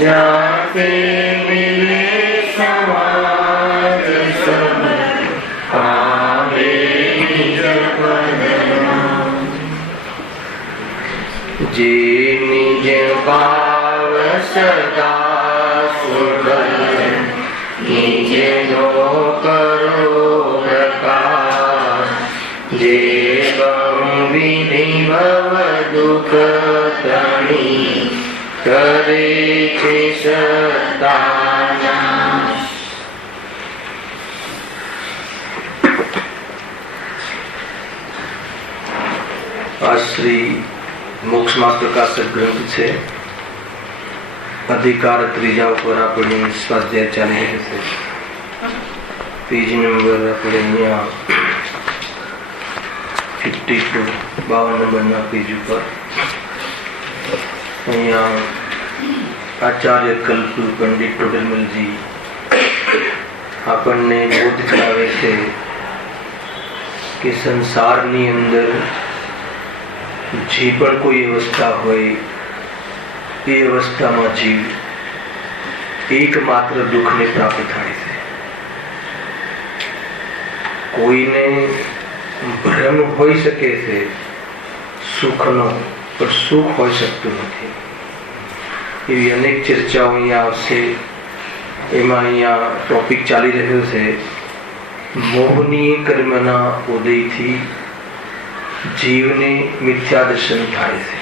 जाते मिले समाज सब पावे जे निज भाव सदा सुगल निज नो करो प्रकाश जे विधि भव दुख तणी करे छे सत्तानाश। आ श्री मोक्षमा प्रकाशक ग्रंथ है। अधिकार त्रीजा पर अपनी स्वाध्याय चाली रही है। पेज नंबर अपने 52 नंबर ना पेज पर आचार्य कल्प पंडित टोडरमल जी आपने बोध करावे छे कि संसार नी अंदर जी पण कोई अवस्था होय ए अवस्था में जीव एकमात्र दुख ने प्राप्त थाय छे। कोई ने भ्रम होई सके छे सुखनो, पर सुख होई सकतुं नथी। एवी अनेक चर्चाओं अहींया आवशे। एमां अहींया टॉपिक चाली रह्यो छे मोहनी कर्मना उदयथी जीवने मिथ्या दर्शन थाय छे।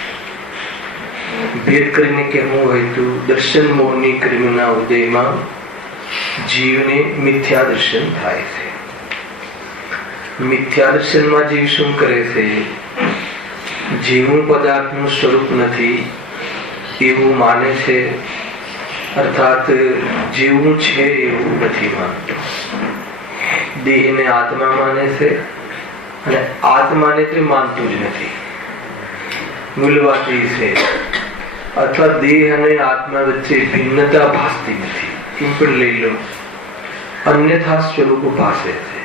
भेद करीने कहेवुं होय तो दर्शन मोहनी कर्मना उदयमां जीवने मिथ्या दर्शन थाय छे। मिथ्या दर्शन में जीव शुं करे छे? जीवुं पदार्थनुं स्वरूप नथी एवुं माने छे, अर्थात जीवुं छे एवुं नथी मानतो। देह ने आत्मा माने छे અને આત્માને તે માનતું જ નથી। મૂળ વાત એ છે અથવા દેહ અને આત્મા વચ્ચે ભિન્નતા ભાસતી નથી એમ પણ લઈ લો, અન્યથા સ્વરૂપ ભાસે છે।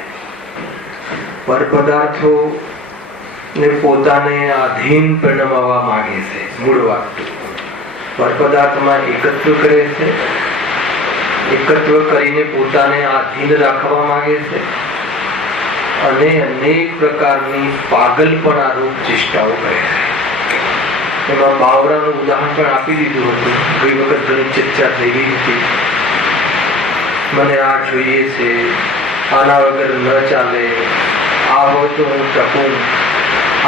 પર પદાર્થો ને પોતાને આધીન પરણવવા માંગે છે। મૂળ વાત પર પદાર્થમાં એકત્વ કરે છે, એકત્વ કરીને પોતાને આધીન રાખવા માંગે છે અને અનેક પ્રકારની પાગલપણા રૂપ ચેષ્ટાઓ કરે છે। એમાં બાવરાનું ઉદાહરણ પણ આપી દીધું હતું। ગઈ વખત ઘણી ચર્ચા થઈ ગઈ હતી। મને આ જોઈએ છે, આના વગર ન ચાલે, આ હોય તો હું ટકું,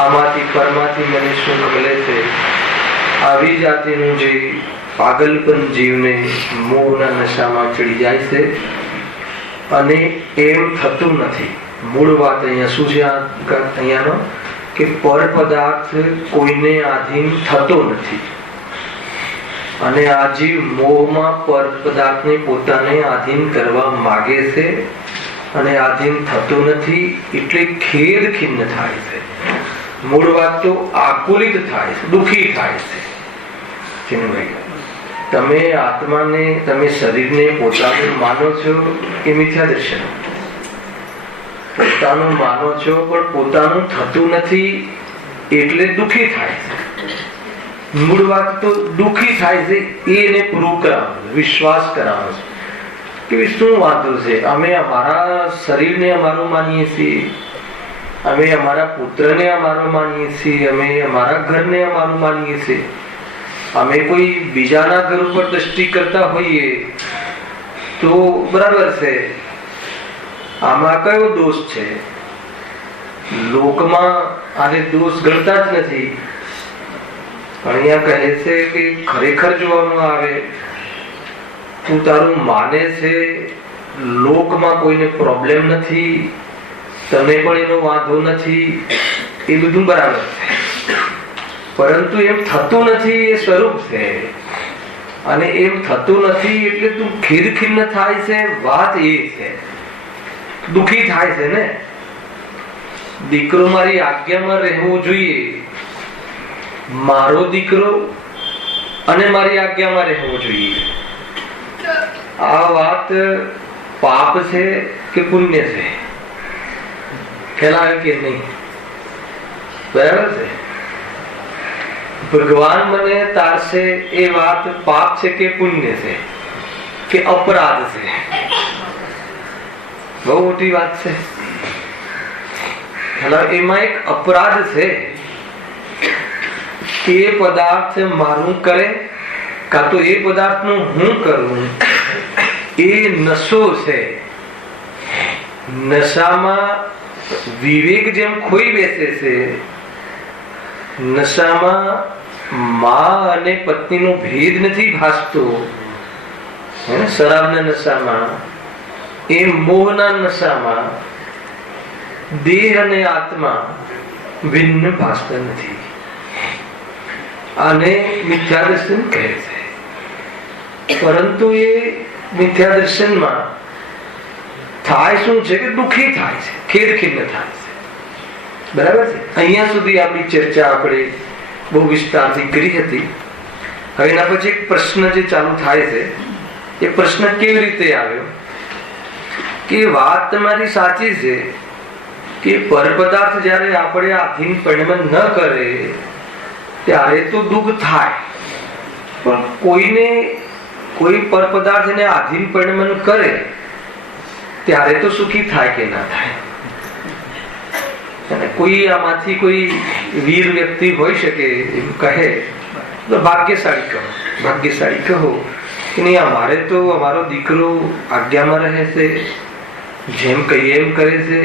આમાંથી પરમાંથી મને સુખ મળે છે। આવી જાતિનું જે પાગલપન જીવને મોહના નશામાં ચડી જાય છે અને એમ થતું નથી। मूल बात अहींया शुं छे अहींयानो के पर पदार्थ कोईने आधीन थतो नथी अने आ जीव मोहमां पर पदार्थने पोताने आधीन करवा मागे छे अने आधीन थतो नथी एटले खेद खिन्न थाय छे। मूल बात तो आकुलित थाय छे, दुखी थाय छे। चिन्हभाई तमे आत्माने तमे शरीरने पोताने मानो छो के मिथ्या दर्शन પોતાનું માનો છો પણ પોતાનું થતું નથી એટલે દુખી થાય છે। મૂળ વાત તો દુખી થાય છે એને પ્રૂવ કરાવવાનું, વિશ્વાસ કરાવવાનો છે કે શું વાંધો છે, અમે અમારા શરીરને અમારું માનીએ છીએ, અમે અમારા પુત્રને અમારો માનીએ છીએ, અમે અમારા ઘરને અમારું માનીએ છીએ, અમે કોઈ બીજાના ઘર ઉપર દ્રષ્ટિ કરતા હોઈએ તો બરાબર છે। આમાં કયો દોષ છે? લોકમાં આને દોષ ગણતા જ નથી। પણ અહીંયા કહે છે કે ખરેખર જોવામાં આવે તું તારું માને છે, લોકમાં કોઈને પ્રોબ્લેમ નથી, તને પણ એનો વાંધો નથી, એ બધું બરાબર છે, પરંતુ એમ થતું નથી એ સ્વરૂપ છે। અને એમ થતું નથી એટલે તું ખીરખીર થાય છે। વાત એ છે દુખી થાય છે ને। દીકરો મારી આજ્ઞામાં રહેવો જોઈએ, મારો દીકરો અને મારી આજ્ઞામાં રહેવો જોઈએ। આ વાત પાપ છે કે પુણ્ય છે? ખ્યાલ આવે કે નહીં? બરાબર છે. ભગવાન મને તારશે એ વાત પાપ છે કે પુણ્ય છે કે અપરાધ છે? બહુ મોટી વાત છે. એમાં એક અપરાધ છે કે એ પદાર્થ મારું કરે કાં તો એ પદાર્થ નું હું કરું. એ નશો છે. નશામાં વિવેક જેમ ખોઈ બેસે છે. નશામાં મા અને પત્નીનો ભેદ નથી ભાસતો. શરાબના નશામાં, એ મોહના નશામાં દેહ અને આત્મા ભિન્ન ભાસતા નથી. આને મિથ્યા દર્શન કહે છે. પરંતુ એ મિથ્યા દર્શનમાં થાય શું છે કે દુઃખી થાય છે, ખેદ ખિન્ન થાય છે. બરાબર છે. અહીંયા સુધી આપણી ચર્ચા આપણે બહુ વિસ્તારથી કરી હતી. હવે એના પછી એક પ્રશ્ન જે ચાલુ થાય છે, એ પ્રશ્ન કેવી રીતે આવ્યો કે વાત તમારી સાચી છે કે પરપદાર્થ જયારે આપણે આધીન પરિણમન ન કરે ત્યારે તો દુઃખ થાય, પણ કોઈને કોઈ પરપદાર્થને આધીન પરિણમન કરે ત્યારે તો સુખી થાય કે ના થાય? કોઈ આમાંથી કોઈ વીર વ્યક્તિ હોઈ શકે એમ કહે તો ભાગ્યશાળી કહો, ભાગ્યશાળી કહો કે નહીં અમારે તો અમારો દીકરો આજ્ઞામાં રહે છે, જેમ કહીએ એમ કરે છે,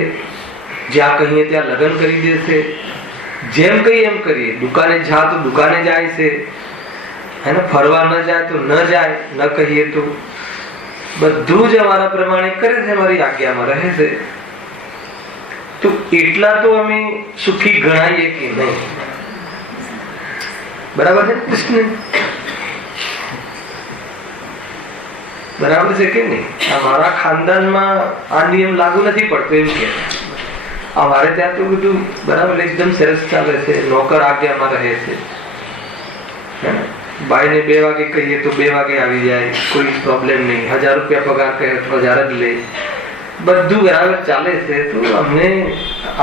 જ્યાં કહીએ ત્યાં લગ્ન કરી દે છે, જેમ કહીએ એમ કરીએ, દુકાને જા તો દુકાને જાય છે, ફરવા ન જાય તો ન જાય, ન કહીએ તો બધું જ અમારા પ્રમાણે કરે છે, અમારી આજ્ઞામાં રહે છે. તો એટલા તો અમે સુખી ગણાઈએ કે નહીં? બરાબર છે કૃષ્ણ? બરાબર છે કે નહીં? અમારા ખાનદાનમાં આ નિયમ લાગુ નથી પડતો એમ કે અમારે ત્યાં તો બધું બરાબર એકદમ સરસ ચાલે છે. નોકર આજ્ઞામાં રહે છે. બાઈ ને 2 વાગે કહીએ તો 2 વાગે આવી જાય, કોઈ પ્રોબ્લેમ નહીં. 1000 રૂપિયા પગાર કહે તો 1000 જ લે. બધું બરાબર ચાલે છે. તો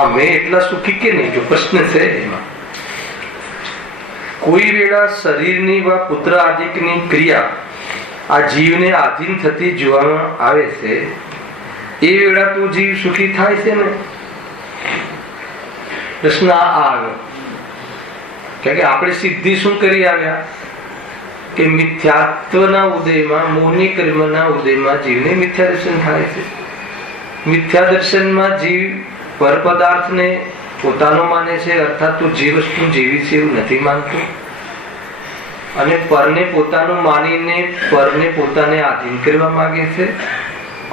અમે એટલા સુખી કે નહીં? જો પ્રશ્ન છે એમાં. કોઈ વેળા શરીરની વા પુત્ર આદિકની ક્રિયા આ જીવને આધીન થતી જોવામાં આવે છે, એ વેળા તો જીવ સુખી થાય છે ને? પ્રશ્ન આ આવ્યો કે આપણે સિદ્ધિ શું કરી આવ્યા કે મિથ્યાત્વના ઉદયમાં, મોહની કર્મના ઉદયમાં જીવને મિથ્યા દર્શન થાય છે. મિથ્યા દર્શનમાં જીવ પરપદાર્થને પોતાનો માને છે, અર્થાત તો જે વસ્તુ જેવી છે એવું નથી માનતું, અને પરને પોતાનું માનીને પરને પોતાને આધીન કરવા માંગે છે.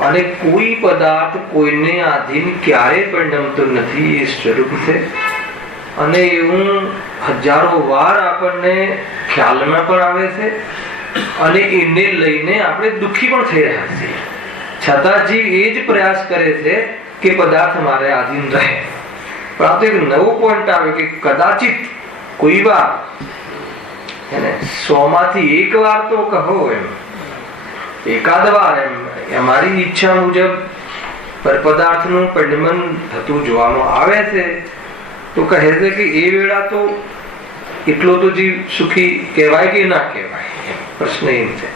અને કોઈ પદાર્થ કોઈને આધીન ક્યારે પરિણમતો નથી, એ સ્વરૂપ છે. અને એવું હજારો વાર આપણને ખ્યાલમાં પણ આવે છે, અને એને લઈને આપણે દુઃખી પણ થઈ રહ્યા છીએ. છતાં જીવ એ જ પ્રયાસ કરે છે કે પદાર્થ મારે આધીન રહે. પણ આ તો એક નવો પોઈન્ટ આવે કે કદાચિત કોઈ વાર 100 માંથી 1 વાર તો કહો એમ, એકાદ વાર એમ અમારી ઈચ્છા મુજબ પદાર્થનું પરિણમન થતું જોવામાં આવે છે, તો કહે છે કે એ વેળા તો એટલો તો જીવ સુખી કહેવાય કે ના કહેવાય? પ્રશ્ન એમ છે.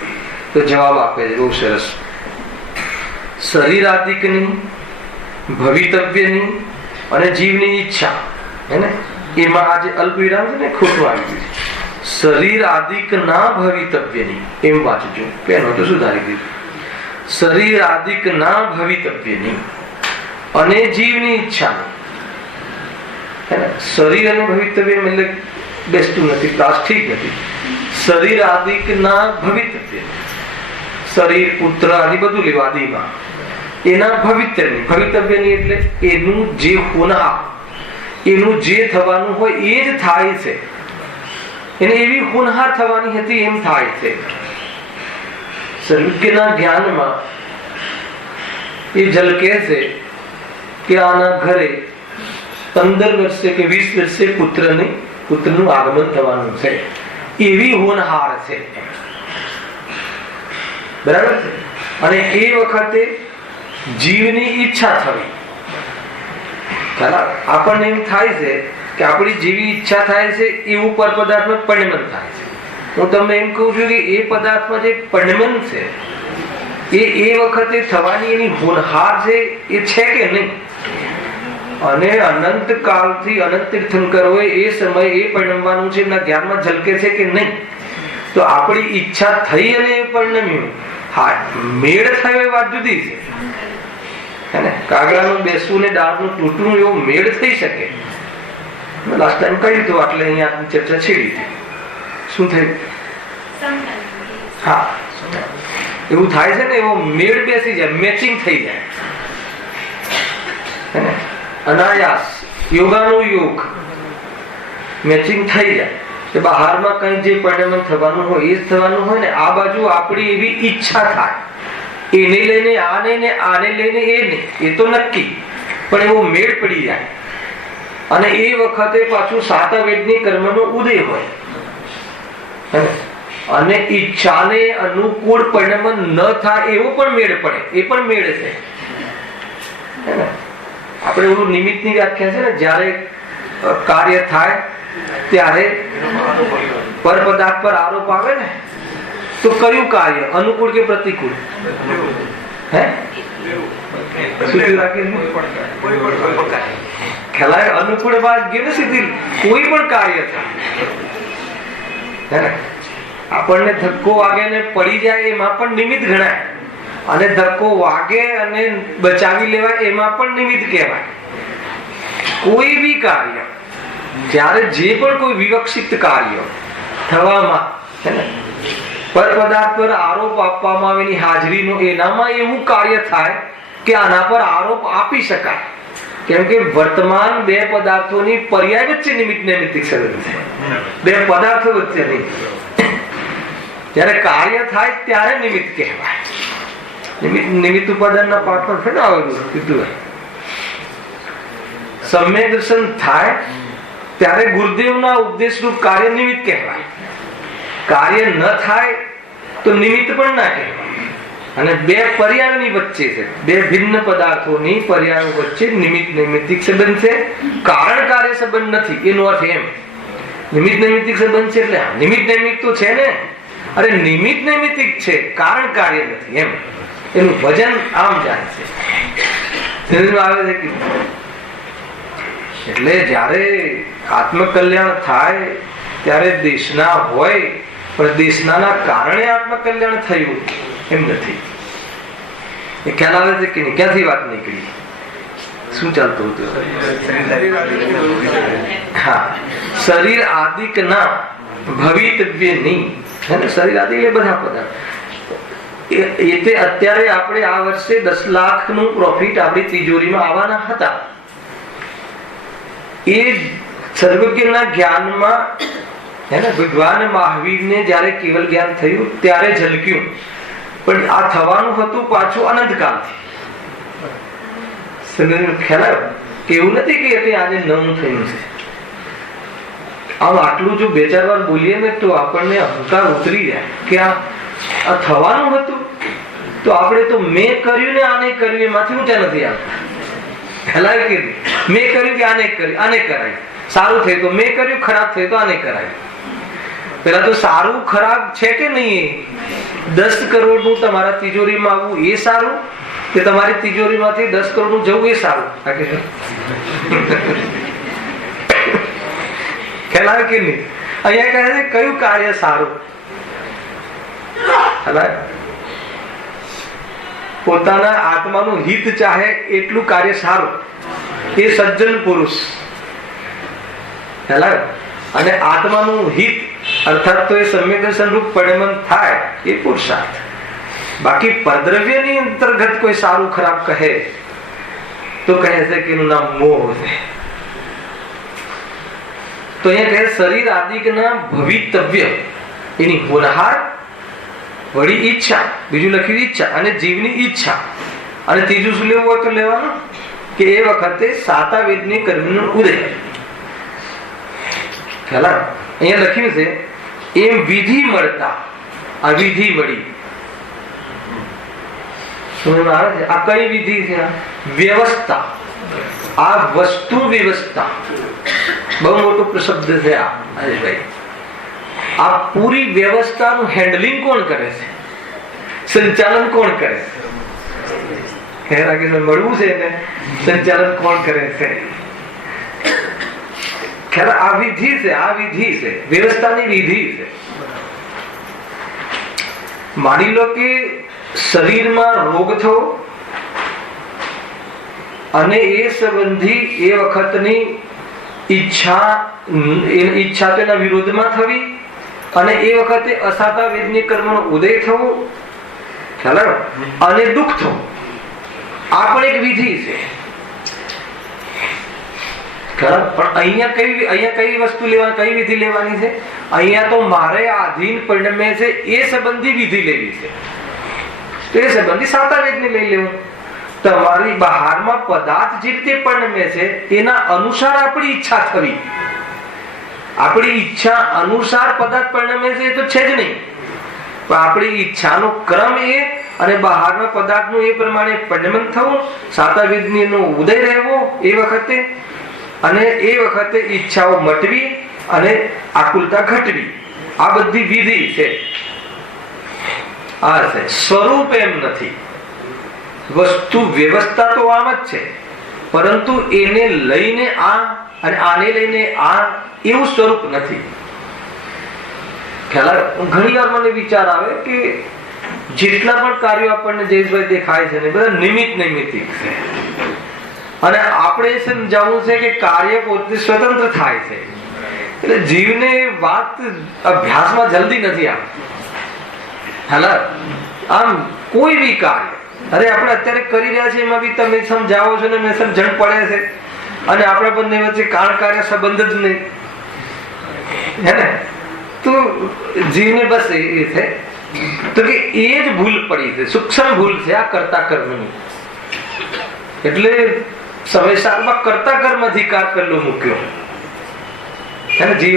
તો જવાબ આપે છે બહુ સરસ. શરીરાદિકની, ભવિતવ્યની અને જીવની ઈચ્છા, એમાં આજે અલ્પ વિરામ છે ને, ખોટું આવી ગયું. શરીર આદિક ના ભવિતવ્યની એમ વાંચજો, પેનો તો સુધારી દીધું. શરીર આદિક ના ભવિતવ્યની અને જીવની ઈચ્છા. શરીર અને ભવિતવ્ય એટલે બેસતું નથી, પ્લાસ્ટિક નથી. શરીર આદિક ના ભવિતવ્ય, શરીર પુત્ર આદિ બધું લેવા આદિમાં એના ભવિતવ્યની એટલે એનું જે હોનહાર, એનું જે થવાનું હોય એ જ થાય છે. એને એવી હોનહાર થવાની હતી એમ થાય છે. સર્વજ્ઞના જ્ઞાનમાં એ ઝલકે છે કે આના ઘરે 15 વર્ષે કે 20 વર્ષે પુત્રનું આગમન થવાનું છે, એવી હોનહાર છે. બરાબર છે. અને એ વખતે જીવની ઈચ્છા થવી આપણને એમ થાય છે કે આપણી જેવી ઈચ્છા થાય છે એવું પર પદાર્થમાં પરિણમન થાય છે. હું તમને એમ કહું છું કે એ પદાર્થમાં જે પરિણમન છે એ વખતે થવાની એની હોનહાર છે એ છે કે નહીં, અને અનંત કાળથી અનંત તીર્થંકરોએ એ સમય એ પરિણમવાનું છે એમના ધ્યાનમાં ઝલકે છે કે નહીં. તો આપણી ઈચ્છા થઈ અને એ પરિણમ્યું, હા મેળ થયો એ વાત જુદી છે. કાગડાનું બેસવું ને ડાળનું તૂટવું એવો મેળ થઈ શકે. લાસ્ટ ટાઈમ કહ્યું હતું એટલે અહીંયા ચર્ચા છેડી હતી. શું થયું? હા એવું થાય છે ને, એવો મેળ બેસી જાય, મેચિંગ થઈ જાય, અનાયાસ યોગાનું યોગ મેચિંગ થઈ જાય. બહારમાં કઈ જે પરિણમન થવાનું હોય એ જ થવાનું હોય ને, આ બાજુ આપણી એવી ઈચ્છા થાય, એને લઈને આને ને આને લઈને એને, એ તો નક્કી, પણ એવો મેળ પડી જાય. અને એ વખતે પાછું સાતવેદની કર્મનો ઉદય હોય અને ઈચ્છાને અનુકૂળ પરિણમન ન થાય એવો પણ મેળ પડે, એ પણ મેળ છે. આપણે એવું નિમિત્તની વ્યાખ્યા છે ને, જ્યારે કાર્ય થાય ત્યારે પર પદાર્થ પર આરોપ આવે ને, તો કયું કાર્ય અનુકૂળ કે પ્રતિકૂળ? ખેલાય અનુકૂળ બાદ ગયું સીધી કોઈ પણ કાર્ય થાય, આપણને ધક્કો વાગે ને પડી જાય એમાં પણ નિમિત્ત ગણાય, અને ધક્કો વાગે અને બચાવી લેવાય એમાં પણ નિમિત્ત કહેવાય. કોઈ બી કાર્ય, જ્યારે જે પણ કોઈ વિવક્ષિત કાર્ય થવામાં પર પદાર્થ પર આરોપ આપવામાં આવે એની હાજરીનો, એનામાં એવું કાર્ય થાય કે આના પર આરોપ આપી શકાય, કેમ કે વર્તમાન બે પદાર્થોની પર્યાય વચ્ચે નિમિત્ત નૈમિત્તિક સંબંધ છે, બે પદાર્થો વચ્ચેની. જ્યારે કાર્ય થાય ત્યારે નિમિત્ત કહેવાય. નિમિત્ત ઉપાદાનના પાઠમાં છે ને આવેલું કીધું, સમ્યક દર્શન થાય ત્યારે ગુરુદેવના ઉપદેશરૂપ કાર્ય નિમિત્ત કહેવાય. કાર્ય ન થાય તો નિમિત્ત પણ ના કહેવાય. અને બે પર્યાયની વચ્ચે છે, બે ભિન્ન પદાર્થોની પર્યાયો વચ્ચે નિમિત્ત નૈમિત્તિક સંબંધ છે, કારણ કાર્ય સંબંધ નથી. એનો અર્થ એમ, નિમિત્ત નૈમિત્તિક સંબંધ છે એટલે નિમિત્ત નૈમિત્ત તો છે ને, અરે નિમિત્ત નૈમિત્તિક છે, કારણ કાર્ય નથી, એમ એનું વજન આમ જાય છે. આવે છે કે એટલે જયારે આત્મકલ્યાણ થાય ત્યારે દેશના હોય, પણ દેશના કારણે આત્મકલ્યાણ થયું એમ નથી. એ ખ્યાલ આવે છે કે નહીં? ક્યાંથી વાત નીકળી? શું ચાલતું હતું? હા, શરીર આદિક ના ભવિતવ્ય નહીં. શરીર આદિ એ બધા પદાર્થ, અત્યારે આપણે આ વર્ષે 10 લાખ નું પ્રોફિટ આપણી તિજોરીમાં આવવાના હતા. એ સર્વજ્ઞના જ્ઞાનમાં ભગવાન મહાવીરને જયારે કેવલ જ્ઞાન થયું ત્યારે ઝલક્યું, પણ આ થવાનું હતું પાછું અનંતકાળથી. ખ્યાલ આવ્યો? એવું નથી કે આજે નવું થયું છે. આમ આટલું જો 2-4 વાર બોલીએ ને તો આપણને અહંકાર ઉતરી જાય કે આ થવાનું હતું, તો આપણે તો મેં કર્યું ને આને કર્યું એમાંથી ઊંચા નથી આવતા. ખ્યાલ કે મેં કર્યું કે આને કર્યું, આને કરાય, સારું થયું તો મેં કર્યું, ખરાબ થયું તો આને કરાય. પેલા તો સારું ખરાબ છે કે નહીં? 10 કરોડ નું તમારા તિજોરીમાં આવવું એ સારું કે તમારી તિજોરીમાંથી 10 કરોડ નું જવું એ સારું? ખ્યાલ કે નહીં? અહીંયા કહે છે કયું કાર્ય સારું? પોતાના આત્માનું હિત ચાહે એટલું કાર્ય સારું, એ સજ્જન પુરુષ. અને આત્માનું હિત અર્થાત તો એ સમ્યક દર્શન રૂપ પરિણમન થાય એ પુરુષાર્થ. બાકી પરદ્રવ્યની અંતર્ગત કોઈ સારું ખરાબ કહે તો કહે છે કે એનું નામ મોહ છે. તો અહીંયા કહે શરીર આદિકના ભવિતવ્ય, એની હોનહાર, વળી ઈચ્છા, બીજું લખ્યું ઈચ્છા, અને જીવની ઈચ્છા, અને ત્રીજું શું લેવું હોય તો લેવાનું કે એ વખતે સાતાવેદની કર્મનો ઉદય. અહીંયા લખ્યું છે એમ વિધિ મળતા અવિધિ મળી. આ કઈ વિધિ છે? વ્યવસ્થા. આ વસ્તુ વ્યવસ્થા બહુ મોટો શબ્દ છે. આ ભાઈ આ પૂરી વ્યવસ્થાનું હેન્ડલિંગ કોણ કરે છે? સંચાલન કોણ કરે છે? મળવું છે ને સંચાલન કોણ કરે છે? આ વિધિ છે, આ વિધિ છે, વ્યવસ્થાની વિધિ છે. માની લો કે શરીરમાં રોગ થયો અને એ સંબંધી એ વખતની ઈચ્છા તેના વિરોધમાં થવી અને એ વખતે અસાતા વેદની કર્મનો ઉદય થવો, ખ્યાલ અને દુઃખ થવું, આ પણ એક વિધિ છે. પણ અહીંયા કઈ વસ્તુ લેવાની, કઈ વિધિ લેવાની છે? અહીંયા તો મારે આધીન પરિણમે છે એ સંબંધી વિધિ લેવી છે. તો એ સંબંધી સાતા વેદને લઈ લેવું. તમારી બહારમાં પદાર્થ જે રીતે પરિણમે છે એના અનુસાર આપણી ઈચ્છા થવી. આપણી ઈચ્છા અનુસાર પદાર્થ પરિણમે છે એ તો છે જ નહીં, પણ આપણી ઈચ્છાનો ક્રમ એ અને બહારના પદાર્થનું એ પ્રમાણે પરિણમન થવું, સાતા વેદનો ઉદય રહેવો એ વખતે, અને એ વખતે ઈચ્છાઓ મટવી અને આકુલતા ઘટવી. આ બધી વિધિ છે. આ છે સ્વરૂપ. એમ નથી. વસ્તુ વ્યવસ્થા તો આમ જ છે, પરંતુ એને લઈને આ અને આને લઈને આ એવું સ્વરૂપ નથી. ખ્યાલ? ઘણી વાર મને વિચાર આવે કે જેટલા પણ કાર્યો આપણને જયેશભાઈ દેખાય છે ને બધા નૈમિતિક છે, અને આપણે સમજાવવું છે કે કાર્ય પોતે સ્વતંત્ર થાય છે. એટલે જીવને વાત અભ્યાસમાં જલ્દી નથી આવતી. આમ કોઈ બી કાર્ય આપણે અત્યારે કરી રહ્યા છીએ એમાં બી તમે સમજાવો છો ને મેં સમજણ પડે છે, અને આપણા બંને વચ્ચે કારણ કાર્ય સંબંધ જ નહીં, હે ને? તો જીવને બસ એ છે તો કે એ જ ભૂલ પડી છે, સૂક્ષ્મ ભૂલ છે આ કર્તા કર્મની. એટલે સમયસારમાં કર્તા કર્મ અધિકાર પેલો મૂક્યો, જીવ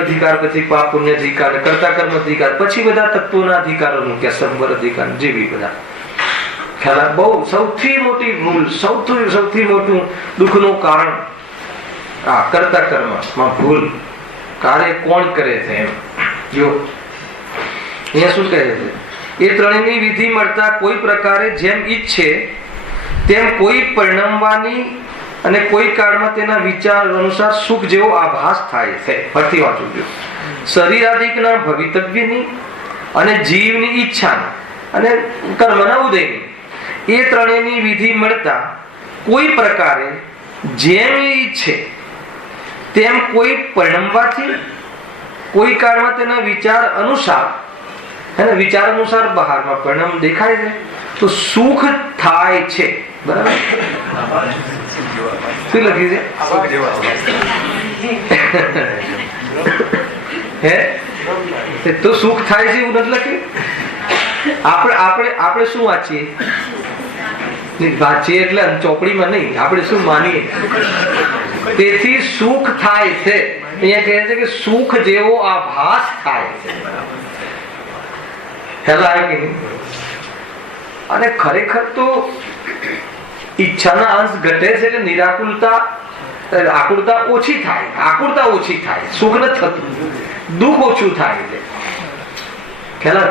અધિકાર, પછી પાપ પુણ્ય અધિકાર, કર્તા કર્મ અધિકાર, પછી બધા તત્વોના અધિકારો મૂક્યા, સંવર અધિકાર જેવી બધા. ખ્યાલ? બહુ સૌથી મોટી ભૂલ, સૌથી મોટું દુઃખનું કારણ આ કર્તા કર્મમાં ભૂલ. કાર્ય કોણ કરે છે એમ જો અહીંયા શું કહે છે? એ ત્રણેયની વિધિ મળતા કોઈ પ્રકારે જેમ ઈચ્છે તેમ કોઈ પરિણમવાની અને કોઈ કાળમાં તેના વિચાર અનુસાર સુખ જેવો આભાસ થાય છે. ફરીથી વાંચું છું. શરીરાદિકના ભવિતવ્યની અને જીવની ઈચ્છાની અને કર્મના ઉદયની એ ત્રણેયની વિધિ મળતા કોઈ પ્રકારે જેમ એ ઈચ્છે તેમ કોઈ પરિણમવાથી કોઈ કાળમાં તેના વિચાર અનુસાર, વિચાર અનુસાર બહારમાં પરિણામ દેખાય છે તો સુખ થાય છે. બરાબર? શું લખ્યું છે? હે તો સુખ થાય છે એવું નથી લખ્યું. આપણે શું વાંચીએ એટલે ચોપડીમાં નહીં, આપણે શું માનીએ? તેથી સુખ થાય છે. અહીંયા કહે છે કે સુખ જેવો આભાસ થાય છે. અને ખરેખર તો ઈચ્છાના અંશ ઘટે છે એટલે નિરાકુલતા, આકુલતા ઓછી થાય, આકુલતા ઓછી થાય, સુખ નથી થતું, દુઃખ ઓછું થાય છે. ખ્યાલ?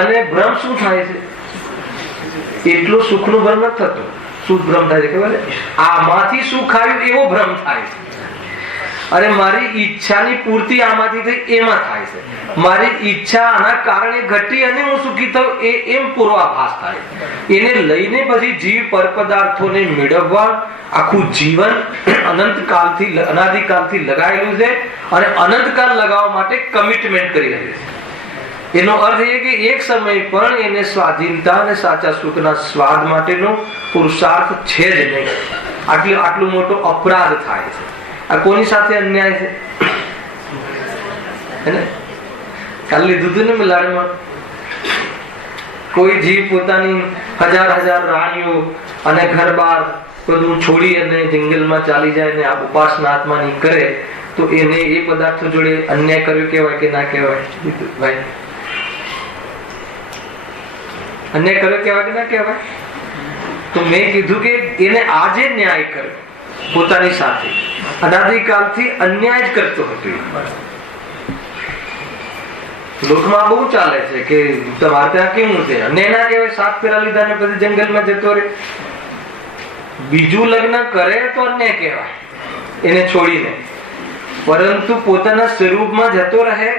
અને ભ્રમ શું થાય છે? એટલો સુખનો ભ્રમ નથી થતો. શું ભ્રમ થાય છે ખબર? આમાંથી સુખ આવ્યું એવો ભ્રમ થાય છે. અને મારી ઈચ્છાની પૂર્તિ આમાંથી થઈ એમાં થાય છે. મારી ઈચ્છા આના કારણે ઘટી અને હું સુખી થયો એમ પૂર્વાભાસ થાય. એને લઈને પછી જીવ પર પદાર્થોને મેળવવા આખું જીવન અનંતકાળથી, અનાદિકાળથી લગાયેલું છે અને અનંતકાળ લગાવવા માટે કમિટમેન્ટ કરી રહ્યું છે. એનો અર્થ એ કે એક સમય પણ એને સ્વાધીનતા અને સાચા સુખના સ્વાદ માટેનો પુરુષાર્થ છે જ નહીં. આટલું મોટો અપરાધ થાય છે. આ કોની સાથે અન્યાય છે? કાલ લીધું હતું ને મેલાડીમાં, કોઈ જીવ પોતાની હજાર રાણીઓ અને ઘર બાર બધું છોડી અને જંગલમાં ચાલી જાય ને આ ઉપાસના આત્માની કરે તો એને એ પદાર્થો જોડે અન્યાય કર્યો કેવાય કે ના કહેવાય? ભાઈ, અન્યાય કર્યો કેવાય કે ના કહેવાય? તો મેં કીધું કે એને આજે ન્યાય કર્યો. પોતાની સાથે અનાદિકાલથી અન્યાય જ કરતો હતો. લોકમાં બહુ ચાલે છે કે તમારે ત્યાં કેવું છે, નેના કહેવાય 7 ફેરા લીધા ને પછી જંગલમાં જતો રહે. બીજું લગ્ન કરે તો અન્યાય કહેવાય એને છોડીને, પરંતુ પોતાના સ્વરૂપમાં જતો રહે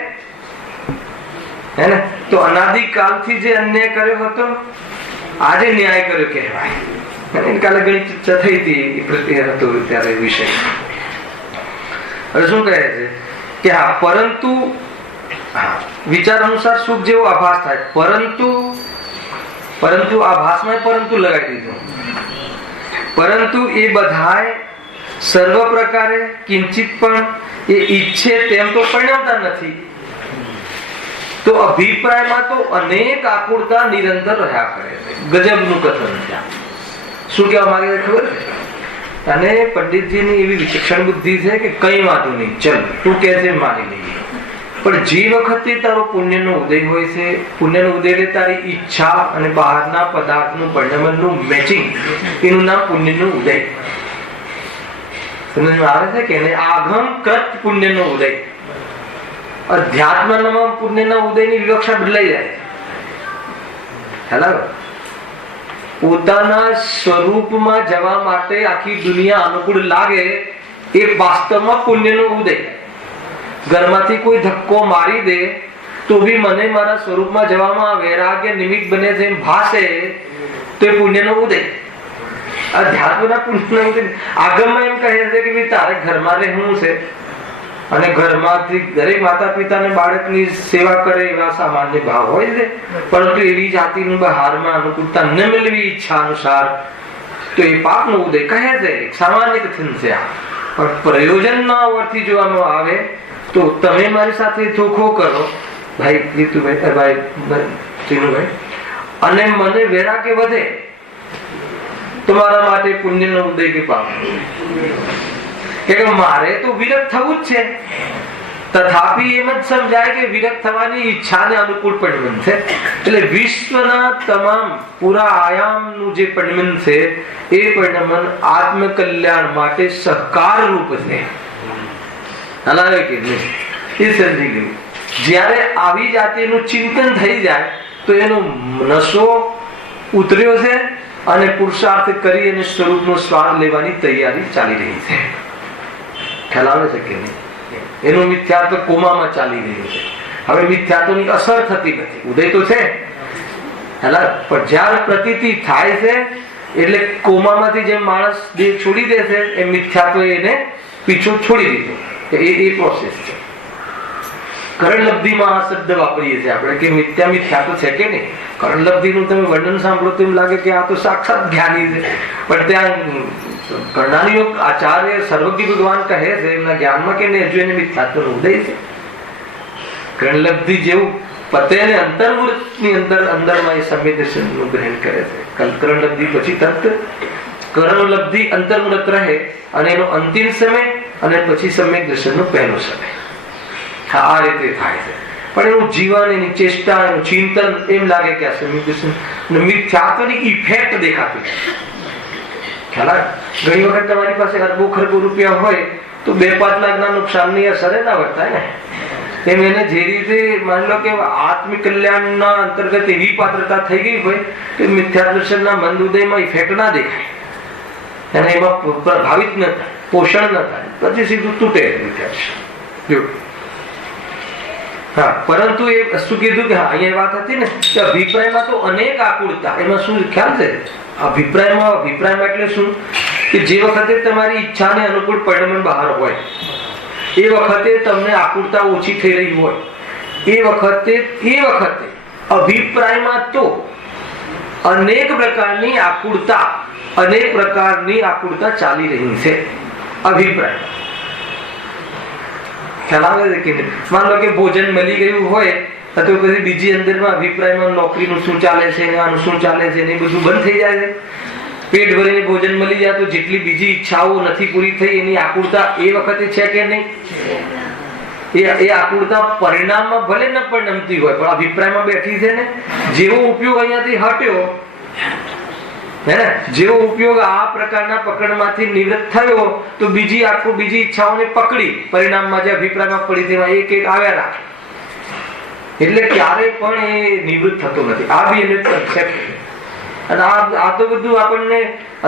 હે ને તો અનાદિકાલથી જે અન્યાય કર્યો હતો આજે ન્યાય કર્યો કહેવાય. કાલે ઘણી ચર્ચા થઈ હતી હતો ત્યારે વિષય. હવે શું કહે છે કે હા, પરંતુ વિચાર અનુસાર સુખ જેવો આભાસ થાય, પરંતુ આભાસમાં પરંતુ લગાવી દીધું. પરંતુ એ બધાય સર્વ પ્રકારે કિંચિત પણ એ ઈચ્છે તેમ તો પરિણમતા નથી. તો અભિપ્રાયમાં તો અનેક આકુળતા નિરંતર રહ્યા કરે છે. ગજબનું કથન છે. શું કહેવા માંગે છે ખબર છે? અને પંડિતજીની એવી વિચક્ષણ બુદ્ધિ છે કે કઈ વાંધો નહીં, ચલ તું કે છે માની લઈએ, પણ જે વખતે તારો પુણ્યનો ઉદય હોય છે, પુણ્યનો ઉદય એટલે તારી ઈચ્છા અને બહારના પદાર્થનું પરિણમનનું મેચિંગ, એનું નામ પુણ્યનો ઉદય. સમજમાં આવે છે કે આગમ કૃત પુણ્યનો ઉદય, અધ્યાત્મમાં પુણ્યના ઉદયની વિવક્ષા બદલાઈ જાય. ખ્યાલ પોતાના સ્વરૂપમાં જવા માટે આખી દુનિયા અનુકૂળ લાગે એ વાસ્તવમાં પુણ્યનો ઉદય. ઘરમાંથી કોઈ ધક્કો મારી દે તો બી મને મારા સ્વરૂપમાં જવામાં વૈરાગ્ય નિમિત્ત બને છે એમ ભાસે તો એ પુણ્યનો ઉદય. અધ્યાત્મના પુણ્યનો ઉદય. આગમમાં એમ કહે છે કે તારે ઘરમાં રહેવું છે અને ઘરમાંથી દરેક માતા પિતાને બાળકની સેવા કરે એવા સામાન્ય ભાવ હોય છે, પરંતુ એવી જાતિનું બહારમાં અનુકૂળતા ન મેળવી ઈચ્છા અનુસાર તો એ પાપનો ઉદય કહે છે. સામાન્ય કથન છે આ, પણ પ્રયોજનના અર્થથી જોવામાં આવે તો તમે મારી સાથે ધોખો કરો ભાઈ જીતુભાઈ, ભાઈ ચીનુભાઈ, અને મને વૈરાગ્ય વધે તમારા માટે પુણ્યનો ઉદય કે પાપ? કે મારે તો વિરક્ત થવું જ છે, તથાપી એમ જ સમજાય કે વિરક્ત થવાની ઈચ્છાને અનુકૂળ પરિણમન છે. એટલે વિશ્વના તમામ પૂરા આયામનું જે પરિણમન છે એ પરિણમન આત્મકલ્યાણ માટે સહકાર રૂપ છે. હલાવે કે નહીં એ સમજી ગયું. જ્યારે આવી જાતિનું ચિંતન થઈ જાય તો એનો નશો ઉતર્યો છે અને પુરુષાર્થ કરી અને સ્વરૂપનો સ્વાદ લેવાની તૈયારી ચાલી રહી છે. ખ્યાલ આવે છે કે નહીં? એનું મિથ્યાત્વ કોમામાં ચાલી રહ્યું છે. હવે મિથ્યાત્વની અસર થતી નથી, ઉદય તો છે પણ જ્યારે પ્રતીતિ થાય છે એટલે કોમામાંથી જેમ માણસ દેહ છોડી દે છે એ મિથ્યાત્વ એને પીછો છોડી દીધો. એ પ્રોસેસ છે. કરણલબ્ધિમાં આ શબ્દ વાપરીએ છીએ આપણે કે મિથ્યા મિથ્યાત્વ છે કે નહીં. કરણલબ્ધિનું તમે વર્ણન સાંભળો તો એમ લાગે કે આ તો સાક્ષાત જ્ઞાની છે, પણ ત્યાં કર્ણાની આચાર્ય સર્વજ્ઞ ભગવાન કહે છે એમના જ્ઞાનમાં કે હજુ એને મિથ્યાત્વનો ઉદય છે. કર્ણલબ્ધિ જેવું પતે ને અંતર્મૂર્તની અંદરમાં એ સમ્યક દર્શનનું ગ્રહણ કરે છે. કર્ણલબ્ધિ પછી તત્વ કર્ણલબ્ધિ અંતર્મૂર્ત રહે અને એનો અંતિમ સમય અને પછી સમ્યક દર્શનનો પહેલો સમય. આ રીતે થાય છે. પણ એનું જીવન, એની ચેષ્ટા, એનું ચિંતન એમ લાગે કે આ સમ્યક દર્શન મિથ્યાત્વની ઇફેક્ટ દેખાતી. ઘણી વખત તમારી પાસે અરબો ખરબો રૂપિયા હોય તો 2-5 લાખના નુકસાનની અસર ના વર્તાય ને. એમ એને જે રીતે માની લો કે આત્મિક કલ્યાણના અંતર્ગત એવી પાત્રતા થઈ ગઈ હોય કે મિથ્યા દર્શનના મંદ ઉદયમાં ઇફેક્ટ ના દેખાય અને એમાં પ્રભાવિત ન થાય, પોષણ ન થાય, પછી સીધું તૂટે મિથ્યા દર્શન. હા, પરંતુ એ શું કીધું કે હા અહીંયા વાત હતી ને કે અભિપ્રાયમાં તો અનેક આકુળતા. એમાં શું ખ્યાલ છે? અભિપ્રાયમાં એટલે શું કે જે વખતે તમારી ઈચ્છાને અનુકૂળ પરિણમન બહાર હોય એ વખતે તમને આકુળતા ઓછી થઈ રહી હોય એ વખતે અભિપ્રાયમાં તો અનેક પ્રકારની આકુળતા ચાલી રહી છે. અભિપ્રાયમાં ખ્યાલ આવે છે કે માન લો કે ભોજન મળી ગયું હોય તો પછી બીજી અંદરમાં અભિપ્રાયમાં નોકરીનું શું ચાલે છે, આનું શું ચાલે છે, એ બધું બંધ થઈ જાય છે. પેટ ભરીને ભોજન મળી જાય તો જેટલી બીજી ઈચ્છાઓ નથી પૂરી થઈ એની આકુળતા એ વખતે છે કે નહીં? એ આકુળતા પરિણામમાં ભલે ન પરિણમતી હોય પણ અભિપ્રાયમાં બેઠી છે ને. જેવો ઉપયોગ અહીંયાથી હટ્યો હે ને? જેવો ઉપયોગ આ પ્રકારના પકડમાંથી નિવૃત્ત થયો તો બીજી ઈચ્છાઓને પકડી પરિણામમાં જે અભિપ્રાયમાં પડી તેમાં એક આવ્યા રાખે, એટલે ક્યારે પણ એ નિવૃત્ત થતો નથી. આ બી એને કન્સેપ્ટ છે. અને આ તો બધું આપણને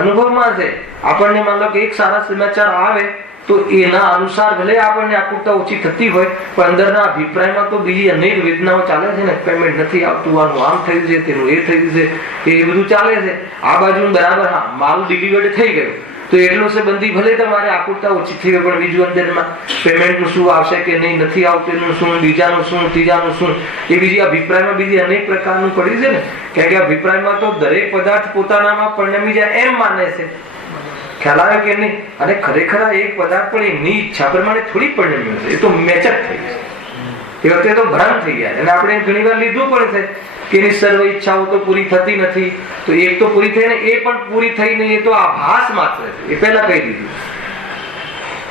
અનુભવમાં છે. આપણને માન લો કે એક સારા સમાચાર આવે તો એના અનુસાર ભલે આપણને આકુરતા ઓછી થતી હોય, પણ અંદરના અભિપ્રાયમાં તો બીજી અનેક વેદનાઓ ચાલે છે ને. પેમેન્ટ નથી આવતું, આનું આમ થયું છે, તેનું એ થયું છે, એ બધું ચાલે છે. આ બાજુ બરાબર હા માલ ડિલિવર્ડ થઈ ગયો તો એટલો છે બંધી, ભલે તમારે આકુરતા ઓછી થઈ હોય, પણ બીજું અંદરમાં પેમેન્ટનું શું આવશે કે નહીં, નથી આવતું એનું શું, બીજાનું શું, ત્રીજાનું શું, એ બીજી અભિપ્રાયમાં બીજી અનેક પ્રકારનું પડી છે ને. કારણ કે અભિપ્રાયમાં તો દરેક પદાર્થ પોતાનામાં પરિણમી જાય એમ માને છે. ખ્યાલ આવે કે નહીં? અને ખરેખર એક પદાર્થ પણ એમની ઈચ્છા પ્રમાણે થોડી પરિણમ્યો છે. એ તો મેચઅપ થઈ ગયું. એ વખતે તો ભ્રમ થઈ ગયા. અને આપણે ઘણી વાર લીધું પણ છે કે એની સર્વ ઈચ્છાઓ તો પૂરી થતી નથી, તો એક તો પૂરી થઈ ને એ પણ પૂરી થઈ નહીં, એ તો આભાસ માત્ર છે. એ પહેલા કહી દીધું.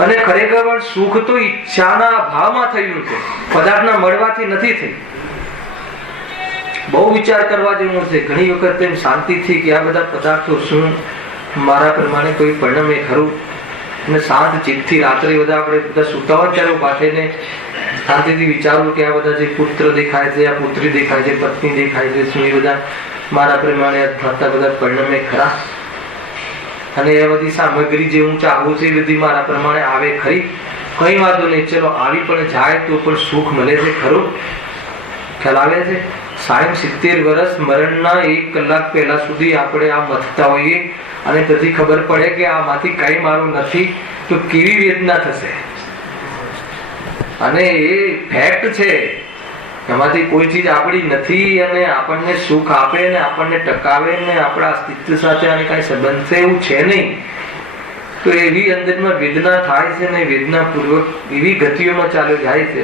અને ખરેખર પણ સુખ તો ઈચ્છાના અભાવમાં થયું છે, પદાર્થના મળવાથી નથી થઈ. બહુ વિચાર કરવા જેવું છે. ઘણી વખત એમ શાંતિથી કે આ બધા પદાર્થો શું મારા પ્રમાણે કોઈ પરિણમે ખરું, અને શાંત ચિત્તથી રાત્રે બધા આપણે બધા સુતા હોય ત્યારે ઉભા થઈને શાંતિથી વિચારવું કે આ બધા જે પુત્ર દેખાય છે, આ પુત્રી દેખાય છે, પત્ની દેખાય છે, શું એ બધા મારા પ્રમાણે થતા બધા પરિણમે ખરા? અને એ બધી સામગ્રી જે હું ચાહું છું એ બધી મારા પ્રમાણે આવે ખરી? કઈ વાંધો નહીં, ચલો આવી પણ જાય તો પણ સુખ મળે છે ખરું? ખ્યાલ આવે છે? 60-70 વર્ષ મરણના 1 કલાક પહેલા સુધી આપણે આ મથતા હોઈએ અને પછી ખબર પડે કે આમાંથી કઈ મારું નથી તો કેવી વેદના થશે. અને એ ફેક્ટ છે, એમાંથી કોઈ ચીજ આપણી નથી અને આપણને સુખ આપે ને આપણને ટકાવે ને આપણા અસ્તિત્વ સાથે આને કઈ સંબંધ છે એવું છે નહીં. તો એવી અંદરમાં વેદના થાય છે ને વેદના પૂર્વક એવી ગતિઓમાં ચાલ્યો જાય છે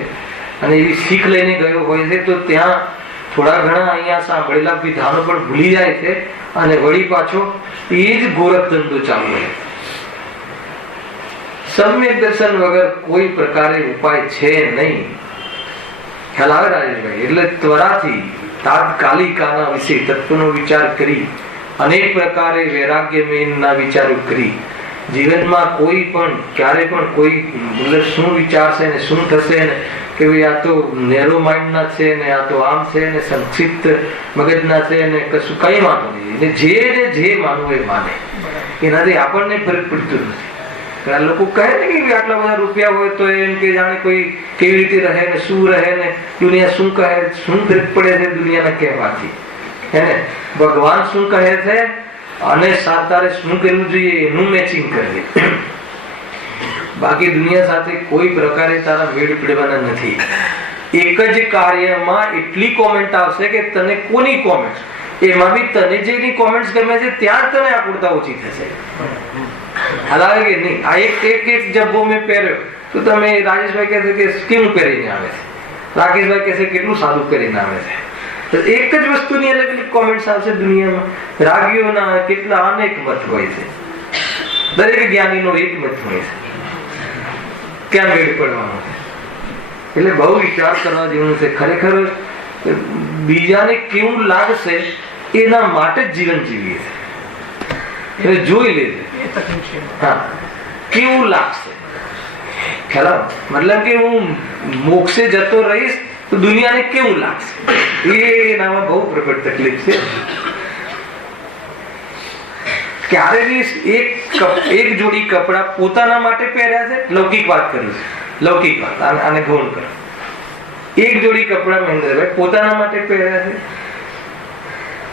અને એવી શીખ લઈને ગયો હોય છે તો ત્યાં થોડા ઘણા અહીંયા સાંભળેલા વિધાનો પણ ભૂલી જાય છે અને વળી પાછો એ જ ગોરખ ધંધો ચાલુ હોય. સમ્યક દર્શન વગર કોઈ પ્રકારે ઉપાય છે નહીં. ખ્યાલ આવે રાજેશભાઈ? એટલે ત્વરાથી તાત્કાલિક આના વિશે તત્વનો વિચાર કરી અનેક પ્રકારે વૈરાગ્યમેનના વિચારો કરી જીવનમાં કોઈ પણ ક્યારે પણ કોઈ મતલબ શું વિચારશે ને શું થશે ને કે ભાઈ આ તો નેરો માઇન્ડ ના છે ને આ તો આમ છે ને સંક્ષિપ્ત મગજના છે ને કશું કઈ વાંધો નહીં, જે માનવું એ માને, એનાથી આપણને ફરક પડતું નથી. ઘણા લોકો કહે ને કે આટલા બધા રૂપિયા હોય તો એમ કે જાણે કોઈ કેવી રીતે રહે ને શું રહે ને દુનિયા શું કહે, શું ફરક પડે છે દુનિયાના કહેવાથી? હે ને ભગવાન શું કહે છે અને તારે શું કરવું જોઈએ એનું મેચિંગ કરજે. બાકી દુનિયા સાથે કોઈ પ્રકારે તારા મેળ પડવાના નથી. એક જ કાર્યમાં એટલી કોમેન્ટ આવશે કે તને કોની કોમેન્ટ, એમાં બી તને જેની કોમેન્ટ્સ ગમે છે ત્યાં જ તને આકૃતા ઓછી થશે. હાલાવે કે નહીં? આ એક જબ્બો મેં પહેર્યો તો તમે રાજેશભાઈ કહેશે કે કેવું પહેરીને આવે છે, રાકેશભાઈ કહેશે કેટલું સાદું પહેરીને આવે છે. એક જ વસ્તુની અલગ અલગ કોમેન્ટ્સ આવશે દુનિયામાં. રાગીઓના કેટલા અનેક મત હોય છે, દરેક જ્ઞાનીનો એક મત હોય છે. ક્યાં મેળ પડવાનો છે? એટલે બહુ વિચાર કરવા જેવું છે. ખરેખર બીજાને કેવું લાગશે એના માટે જ જીવન જીવીએ છીએ. જોઈ લેજે હા કેવું લાગશે. ખ્યાલ મતલબ કે હું મોક્ષે જતો રહીશ તો દુનિયાને કેવું લાગશે એનામાં બહુ પ્રબળ તકલીફ છે. ક્યારે બી એક જોડી કપડા પોતાના માટે પહેર્યા છે, લૌકિક વાત કરું છું, લૌકિક વાત આને ગૌણ કરો. એક જોડી કપડા મહેન્દ્રભાઈ પોતાના માટે પહેર્યા છે,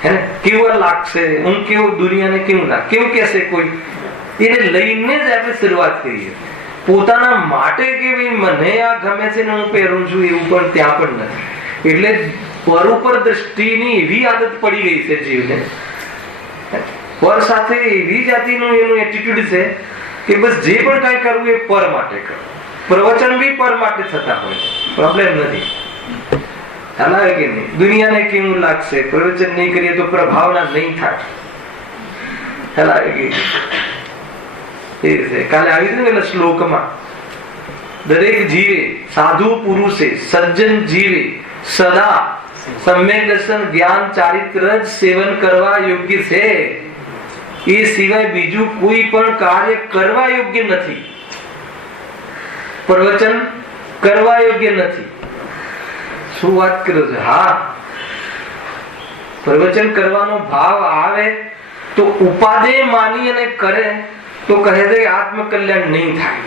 હે ને? કેવા લાગશે, હું કેવું, દુનિયાને કેવું લાગે, કેવું કહેશે કોઈ, એને લઈને જ આપણે શરૂઆત કરીએ. પોતાના માટે કે મને આ ગમે છે ને હું પહેરું છું એવું પણ ત્યાં પણ નથી. એટલે પર ઉપર દ્રષ્ટિની એવી આદત પડી ગઈ છે જીવને, પર સાથે એવી જાતિનું એનું એટીટ્યુડ છે કે બસ જે પણ કઈ કરવું એ પર માટે કરો. પ્રવચન બી પર માટે થતા હોય છે, પ્રોબ્લેમ નથી. હાલાવે કે નહીં? દુનિયાને કેવું લાગશે, પ્રવચન નહીં કરીએ તો પ્રભાવના નહીં થાય. હાલાવે કે કાલે આવી હતું ને શ્લોકમાં દરેક જીવે, સાધુ પુરુષે, સજ્જન જીવે સદા સમ્યક દર્શન જ્ઞાન ચારિત્ર જ સેવન કરવા યોગ્ય છે. એ સિવાય બીજું કોઈ પણ કાર્ય કરવા યોગ્ય નથી. પ્રવચન કરવા યોગ્ય નથી. શું વાત કરો છો? હા, પ્રવચન કરવાનો ભાવ આવે તો ઉપાદેય માની અને કરે તો કહે છે કે આત્મકલ્યાણ નહીં થાય.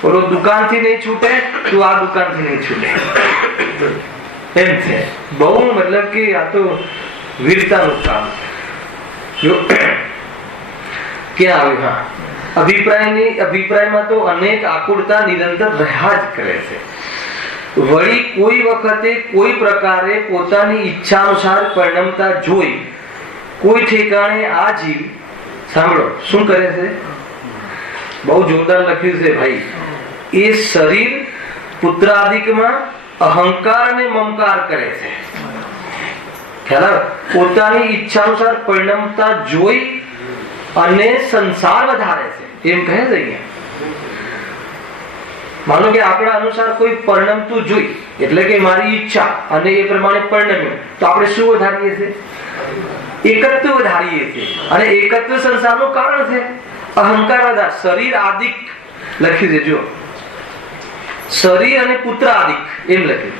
બોલો, દુકાનથી નહીં છૂટે તો આ દુકાનથી નહીં છૂટે એમ છે. બહુ મતલબ કે આ તો વીરતાનું કામ છે. ક્યાં આવ્યું? હા, અભિપ્રાયમાં તો અનેક આકુળતા નિરંતર રહ્યા જ કરે છે. વળી કોઈ વખતે કોઈ પ્રકારે પોતાની ઈચ્છા અનુસાર પરિણમતા જોઈ કોઈ ઠેકાણે આ જીવ, સાંભળો શું કરે છે, બહુ જોરદાર લખ્યું છે ભાઈ. એ શરીર પુત્રાદિકમાં અહંકાર અને મમકાર કરે છે. ખ્યાલ? પોતાની ઈચ્છા અનુસાર પરિણમતા જોઈ અને સંસાર વધારે છે એમ કહે છે અહીંયા. માનો કે આપણા અનુસાર કોઈ પરિણમતું જોઈ એટલે કે મારી ઈચ્છા અને એ પ્રમાણે પરિણમ્યું તો આપણે શું વધારીએ છીએ? એકત્વ વધારીએ છીએ. અને એકત્વ સંસારનું કારણ છે. અહંકાર વધાર, શરીર આદિક લખ્યું છે. જો શરીર અને પુત્ર આદિક એમ લખ્યું.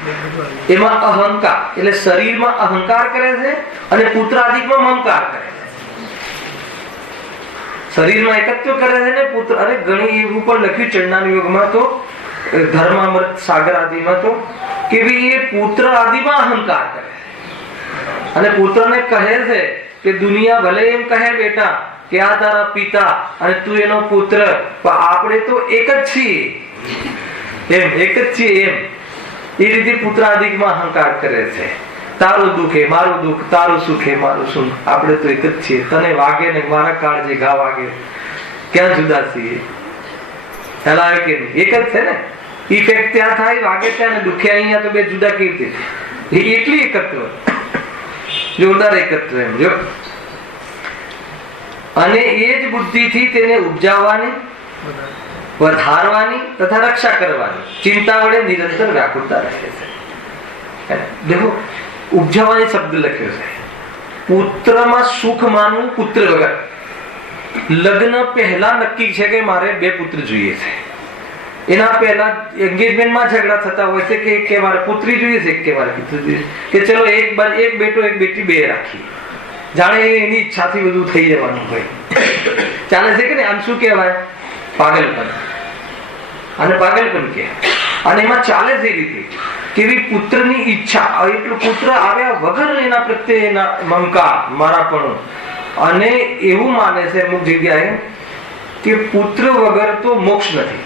એમાં અહંકાર એટલે શરીરમાં અહંકાર કરે છે અને પુત્ર આદિકમાં મમકાર કરે છે. શરીરમાં એકત્વ કરે છે ને પુત્ર, અરે ઘણી એવું પણ લખ્યું ચંડાના યોગમાં તો, ધર્મામૃત સાગર આદિમાં તો, કે ભાઈ એ પુત્ર આદિમાં અહંકાર કરે છે અને પુત્રને કહે છે કે દુનિયા ભલે એમ કહે બેટા કે આ તારા પિતા અને તું એનો પુત્ર, પણ આપણે તો એક જ છીએ એમ, એક જ છીએ એમ. એ રીતે પુત્ર આદિકમાં અહંકાર કરે છે. તારું દુઃખ એ મારું દુઃખ, તારું સુખ એ મારું સુખ, આપણે તો એક જ છીએ. તને વાગે ને મારા કાળજે ઘા વાગે, ક્યાં જુદા છીએ? ખ્યાલ આવે કે નહીં? એક જ છે ને. ઇફેક્ટ ત્યાં થાય, વાગે ત્યાં, ને દુખે અહીંયા, તો બે જુદા કેવી રીતે? એટલી એકત્વ, જોરદાર એકત્વ એમ. જો અને એ જ બુદ્ધિથી તેને ઉપજાવવાની, વધારવાની તથા રક્ષા કરવાની ચિંતા વડે નિરંતર વ્યાકુળતા રહે છે. દેખો, ઉપજાવવાની શબ્દ લખ્યો છે. પુત્રમાં સુખ માનવું પુત્ર વગર. લગ્ન પહેલા નક્કી છે કે મારે 2 પુત્ર જોઈએ છે. એના પહેલા એન્ગેજમેન્ટમાં ઝઘડા થતા હોય છે કે મારે પુત્રી જોઈએ છે કે મારે પુત્ર જોઈએ છે, કે ચલો એક બેટો એક બેટી 2 રાખી. જાણે એની ઈચ્છાથી બધું થઈ જવાનું હોય. ચાલે છે કે નહીં? આમ શું કહેવાય? પાગલપન. અને પાગલપન કે, અને એમાં ચાલે છે એ રીતે કે પુત્રની ઈચ્છા, એટલું પુત્ર આવ્યા વગર એના પ્રત્યે એના મમકાર, મારાપણું. અને એવું માને છે અમુક જગ્યાએ કે પુત્ર વગર તો મોક્ષ નથી.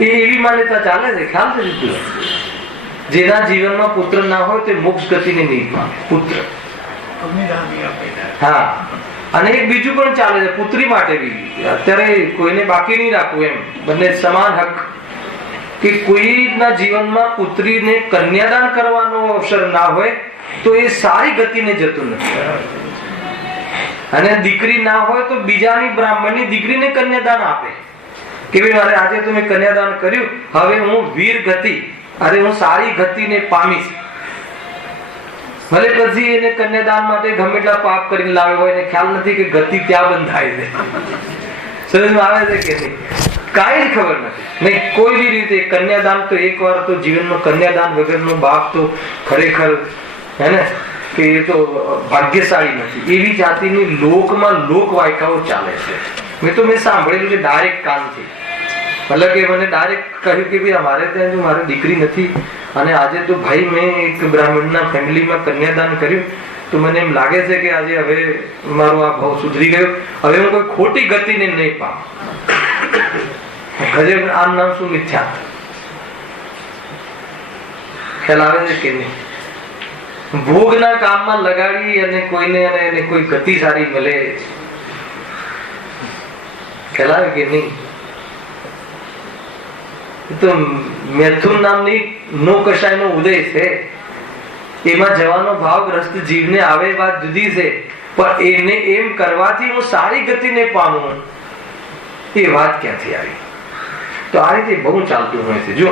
એવી માન્યતા ચાલે છે. ખ્યાલ છે? જેના જીવનમાં પુત્ર ના હોય તે મોક્ષ ગતિને નહીં પામે. પુત્ર, હા. અને એક બીજું પણ ચાલે છે પુત્રી માટે બી. અત્યારે કોઈને બાકી નહીં રાખવું એમ, બંને સમાન હક. કે કોઈના જીવનમાં પુત્રીને કન્યાદાન કરવાનો અવસર ના હોય તો એ સારી ગતિને જતું નથી. અને દીકરી ના હોય તો બીજાની બ્રાહ્મણની દીકરીને કન્યાદાન આપે કે ભાઈ મારે આજે તો મેં કન્યાદાન કર્યું, હવે હું વીર ગતિ, અરે હું સારી ગતિને પામીશ. ભલે પછી એને કન્યાદાન માટે ગમે એટલા પાપ કરીને લાવ્યો હોય, એને ખ્યાલ નથી કે ગતિ ત્યાં બંધાય છે. સમજમાં આવે છે કે નહીં? કાંઈ જ ખબર નથી. નહીં, કોઈ બી રીતે કન્યાદાન તો એકવાર તો જીવનમાં, કન્યાદાન વગરનો બાપ તો ખરેખર હે ને કે એ તો ભાગ્યશાળી નથી. એવી જાતિની લોકમાં લોક વાયકાઓ ચાલે છે. મેં સાંભળેલું છે ડાયરેક્ટ કાનથી. મતલબ કે મને ડાયરેક્ટ કહ્યું કે ભાઈ અમારે ત્યાં જો મારી દીકરી નથી અને આજે તો ભાઈ મેં એક બ્રાહ્મણના ફેમિલીમાં કન્યાદાન કર્યું તો મને એમ લાગે છે કે આજે હવે મારો આ ભાવ સુધરી ગયો, હવે હું કોઈ ખોટી ગતિને નહીં પામ. ગજબ. આમ નામ શું? મિથ્યા. ખ્યાલ આવે છે કે નહીં? ભોગના કામમાં લગાડી અને કોઈને અને કોઈ ગતિ સારી મળે. ખ્યાલ આવે કે નહીં? તો મેથુન નામની નો કશાયનો ઉદય છે. એમાં જવાનો ભાવ ગ્રસ્ત જીવને આવે, વાત જુદી છે. પણ એને એમ કરવાથી હું સારી ગતિને પામું, એ વાત ક્યાંથી આવી? તો આ રીતે બહુ ચાલતું હોય છે. જો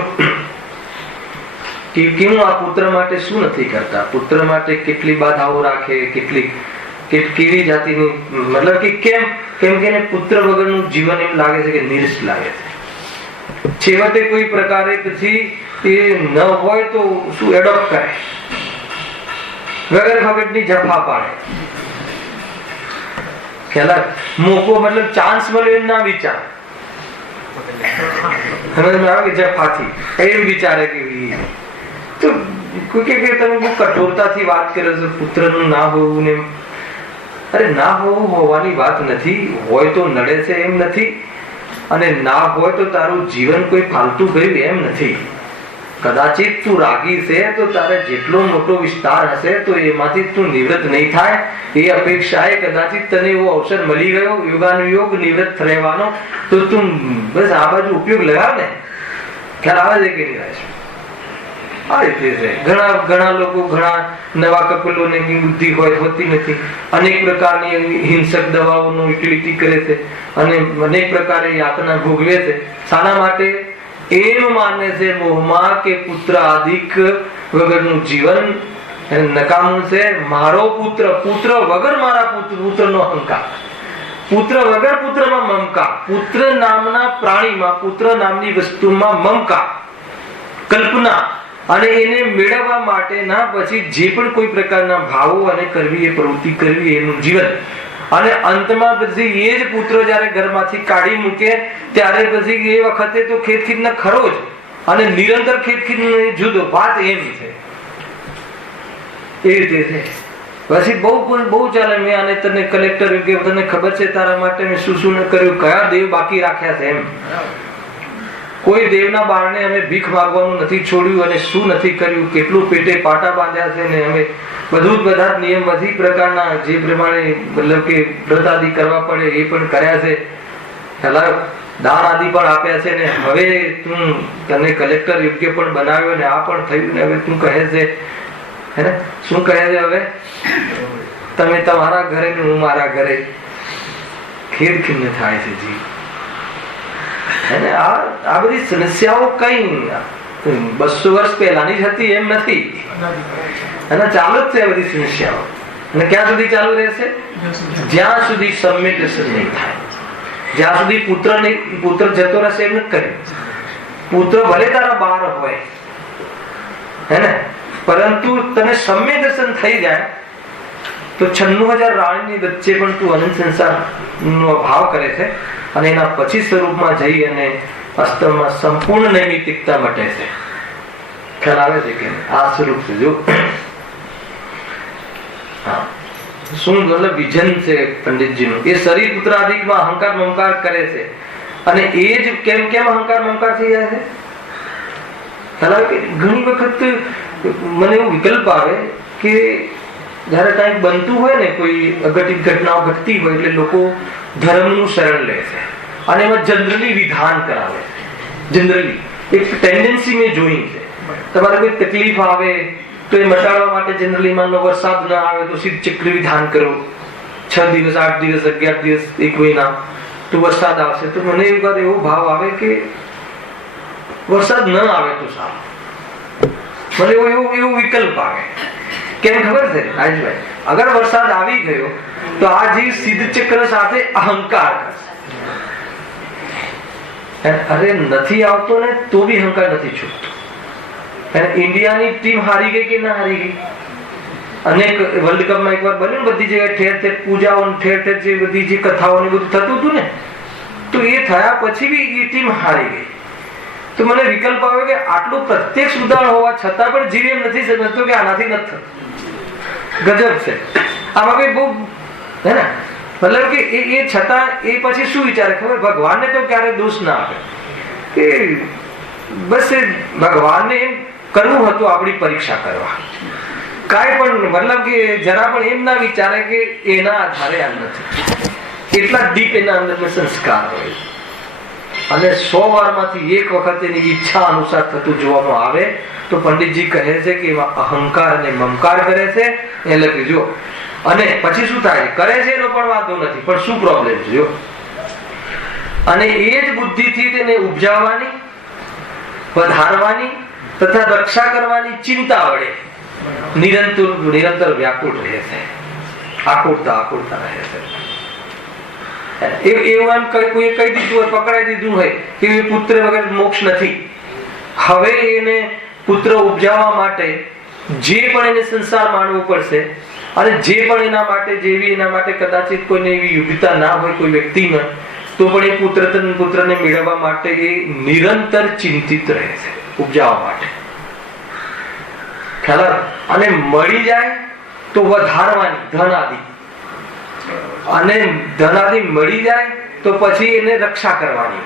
કે હું આ પુત્ર માટે શું નથી કરતા, પુત્ર માટે કેટલી બાધાઓ રાખે, કેટલી કે કેવી જાતિની, મતલબ કે કેમ કે એને પુત્ર વગરનું જીવન એમ લાગે છે કે નિરસ લાગે છે. છેવટે કોઈ પ્રકારે પછી એ ન હોય તો શું એડોપ્ટ કરે, વગર ફગટની જફા પાડે. ખ્યાલ મોકો મતલબ ચાન્સ મળ્યો એમ ના વિચાર, સમજમાં આવે કે જફાથી એમ વિચારે કે તો કોઈ કે તમે બહુ કઠોરતાથી વાત કરો છો પુત્રનું ના હોવું ને. અરે ના હોવું હોવાની વાત નથી, હોય તો નડે છે એમ નથી, અને ના હોય તો તારું જીવન કોઈ ફાલતુ ગયું એમ નથી. કદાચિત તું રાગી છે તો તારે જેટલો મોટો વિસ્તાર હશે તો એમાંથી તું નિવૃત્ત નહીં થાય એ અપેક્ષાએ કદાચિત તને એવો અવસર મળી ગયો યોગાનુયોગ નિવૃત્ત રહેવાનો, તો તું બસ આ બાજુ ઉપયોગ લગાવ ને. ખ્યાલ આવે છે કે નહીં આવે છે? આ રીતે છે. ઘણા લોકો ઘણા નવા કપલોને બુદ્ધિ હોતી નથી, અનેક પ્રકારની હિંસક દવાઓનો યુટિલિટી કરે છે અને અનેક પ્રકારે યાતના ભોગવે છે. શાના માટે? એમ માને છે મોહમાં કે પુત્ર આદિક વગરનું જીવન નકામું છે. મારો પુત્ર, પુત્ર વગર મારા પુત્રનો અહંકાર, પુત્ર વગર પુત્રમાં મમકાર, પુત્ર નામના પ્રાણીમાં, પુત્ર નામની વસ્તુમાં મમકાર, કલ્પના, અને એને મેળવવા માટેના પછી જે પણ કોઈ પ્રકારના ભાવો અને કરવી એ પ્રવૃત્તિ કરવી એનું જીવન. અને અંતમાં પછી એ જ પુત્ર જયારે ઘરમાંથી કાઢી મૂકે ત્યારે પછી એ વખતે તો ખેતખીત ખરો જ, અને નિરંતર ખેતખીત જુદો. વાત એમ છે, એ રીતે છે. પછી બહુ ચાલે. મેં આને તને કલેક્ટર કે તને ખબર છે તારા માટે મેં શું શું કર્યું, કયા દેવ બાકી રાખ્યા છે એમ. કોઈ દેવના બારણે અમે ભીખ માંગવાનું નથી છોડ્યું અને શું નથી કર્યું, કેટલું પેટે પાટા બાંધ્યા છે ને અમે બધા નિયમ બધી પ્રકારના જે પ્રમાણે મતલબ કે વ્રત આદિ કરવા પડે એ પણ કર્યા છે, દાન આદિ પણ આપ્યા છે ને હવે તું તને કલેક્ટર યોગ્ય પણ બનાવ્યો ને આ પણ થયું ને હવે તું કહે છે હે ને શું કહે છે હવે તમે તમારા ઘરે ને હું મારા ઘરે. ખેડ ખીણ થાય છે જી. આ બધી સમસ્યાઓ કઈ 200 વર્ષ પહેલાની જ હતી એમ નથી, અને ચાલુ જ છે બધી સમસ્યાઓ. અને ક્યાં સુધી ચાલુ રહેશે? જ્યાં સુધી સમ્યક દર્શન નહીં થાય, જ્યાં સુધી પુત્ર જતો રહેશે એમ નથી કર્યું. પુત્ર ભલે તારા બહાર હોય હે ને, પરંતુ તને સમ્યક દર્શન થઈ જાય તો 96,000 રાણીની વચ્ચે પણ તું અનંત સંસાર નો ભાવ કરે છે, અને એના પછી સ્વરૂપમાં જઈ અને વાસ્તવમાં સંપૂર્ણ નૈમિતિકતા મટે છે. ખ્યાલ આવે છે કે આ સ્વરૂપ છે. જો શું મતલબ વિઝન છે પંડિતજીનું. એ શરીર પુત્રાદિકમાં અહંકાર મમકાર કરે છે, અને એ જ કેમ અહંકાર મમકાર થઈ જાય છે? ખ્યાલ આવે કે ઘણી વખત મને એવું વિકલ્પ આવે કે જયારે કઈક બનતું હોય ને, કોઈ અઘટિત ઘટનાઓ ઘટતી હોય એટલે લોકો ધર્મનું શરણ લે છે અને એમાં જનરલી વિધાન કરાવે છે. જનરલી એક ટેન્ડન્સી મેં જોઈ છે. તમારે કોઈ તકલીફ આવે તો એ મટાડવા માટે જનરલી માનો વરસાદ ન આવે તો સીધ ચક્ર વિધાન કરો, 6 દિવસ 8 દિવસ 11 દિવસ 1 મહિના તો વરસાદ આવશે. તો મને એક વાર એવો ભાવ આવે કે વરસાદ ન આવે તો સારું. મને એવો વિકલ્પ આવે. કેમ ખબર છે રાજભાઈ? અગર વરસાદ આવી ગયો તો આ જીવ સિદ્ધ ચક્ર સાથે અહંકાર કરશે. અરે નથી આવતો ને તો બી અહંકાર નથી છૂટતો. ઇન્ડિયાની ટીમ હારી ગઈ કે ના હારી ગઈ? અનેક વર્લ્ડ કપમાં એકવાર બન્યું, બધી જગ્યાએ ઠેર ઠેર પૂજાઓ ઠેર ઠેર જે બધી જે કથાઓ ને બધું થતું હતું ને, તો એ થયા પછી બી એ ટીમ હારી ગઈ. તો મને વિકલ્પ આવ્યો કે આટલું પ્રત્યક્ષ ઉદાહરણ હોવા છતાં પણ જીવ એમ નથી સમજતો કે આનાથી નથી થતું. ગજબ છે આમાં કઈ બહુ હે ને. મતલબ કે એ છતાં એ પછી શું વિચારે ખબર? ભગવાનને તો ક્યારે દોષ ના આપે કે બસ એ ભગવાનને એમ કરવું હતું આપણી પરીક્ષા કરવા. કાંઈ પણ મતલબ કે જરા પણ એમ ના વિચારે કે એના આધારે આ નથી. એટલા ડીપ એના અંદર સંસ્કાર હોય, અને 100 વારમાંથી 1 વખત એની ઈચ્છા અનુસાર થતું જોવામાં આવે તો પંડિતજી કહે છે કે એમાં અહંકાર અને મમકાર કરે છે. એ લખજો. અને પછી શું થાય? કરે છે એનો પણ વાંધો નથી, પણ શું પ્રોબ્લેમ છે જો. અને એ જ બુદ્ધિથી તેને ઉપજાવવાની, વધારવાની તથા રક્ષા કરવાની ચિંતા વડે નિરંતર વ્યાકુળ રહે છે. આકુરતા રહે છે. એવું એમ કોઈએ કહી દીધું હોય, પકડાઈ દીધું હોય કે પુત્ર વગર મોક્ષ નથી. હવે એને પુત્ર ઉપજાવવા માટે જે પણ એને સંસાર માનવું પડશે, અને જે પણ એના માટે કદાચિત કોઈને એવી યોગ્યતા ના હોય કોઈ વ્યક્તિમાં, તો પણ એ પુત્રને મેળવવા માટે એ નિરંતર ચિંતિત રહે છે ઉપજાવવા માટે. ખ્યાલ? અને મળી જાય તો વધારવાની ધન આદિ, અને ધન આદિ મળી જાય તો પછી એને રક્ષા કરવાની.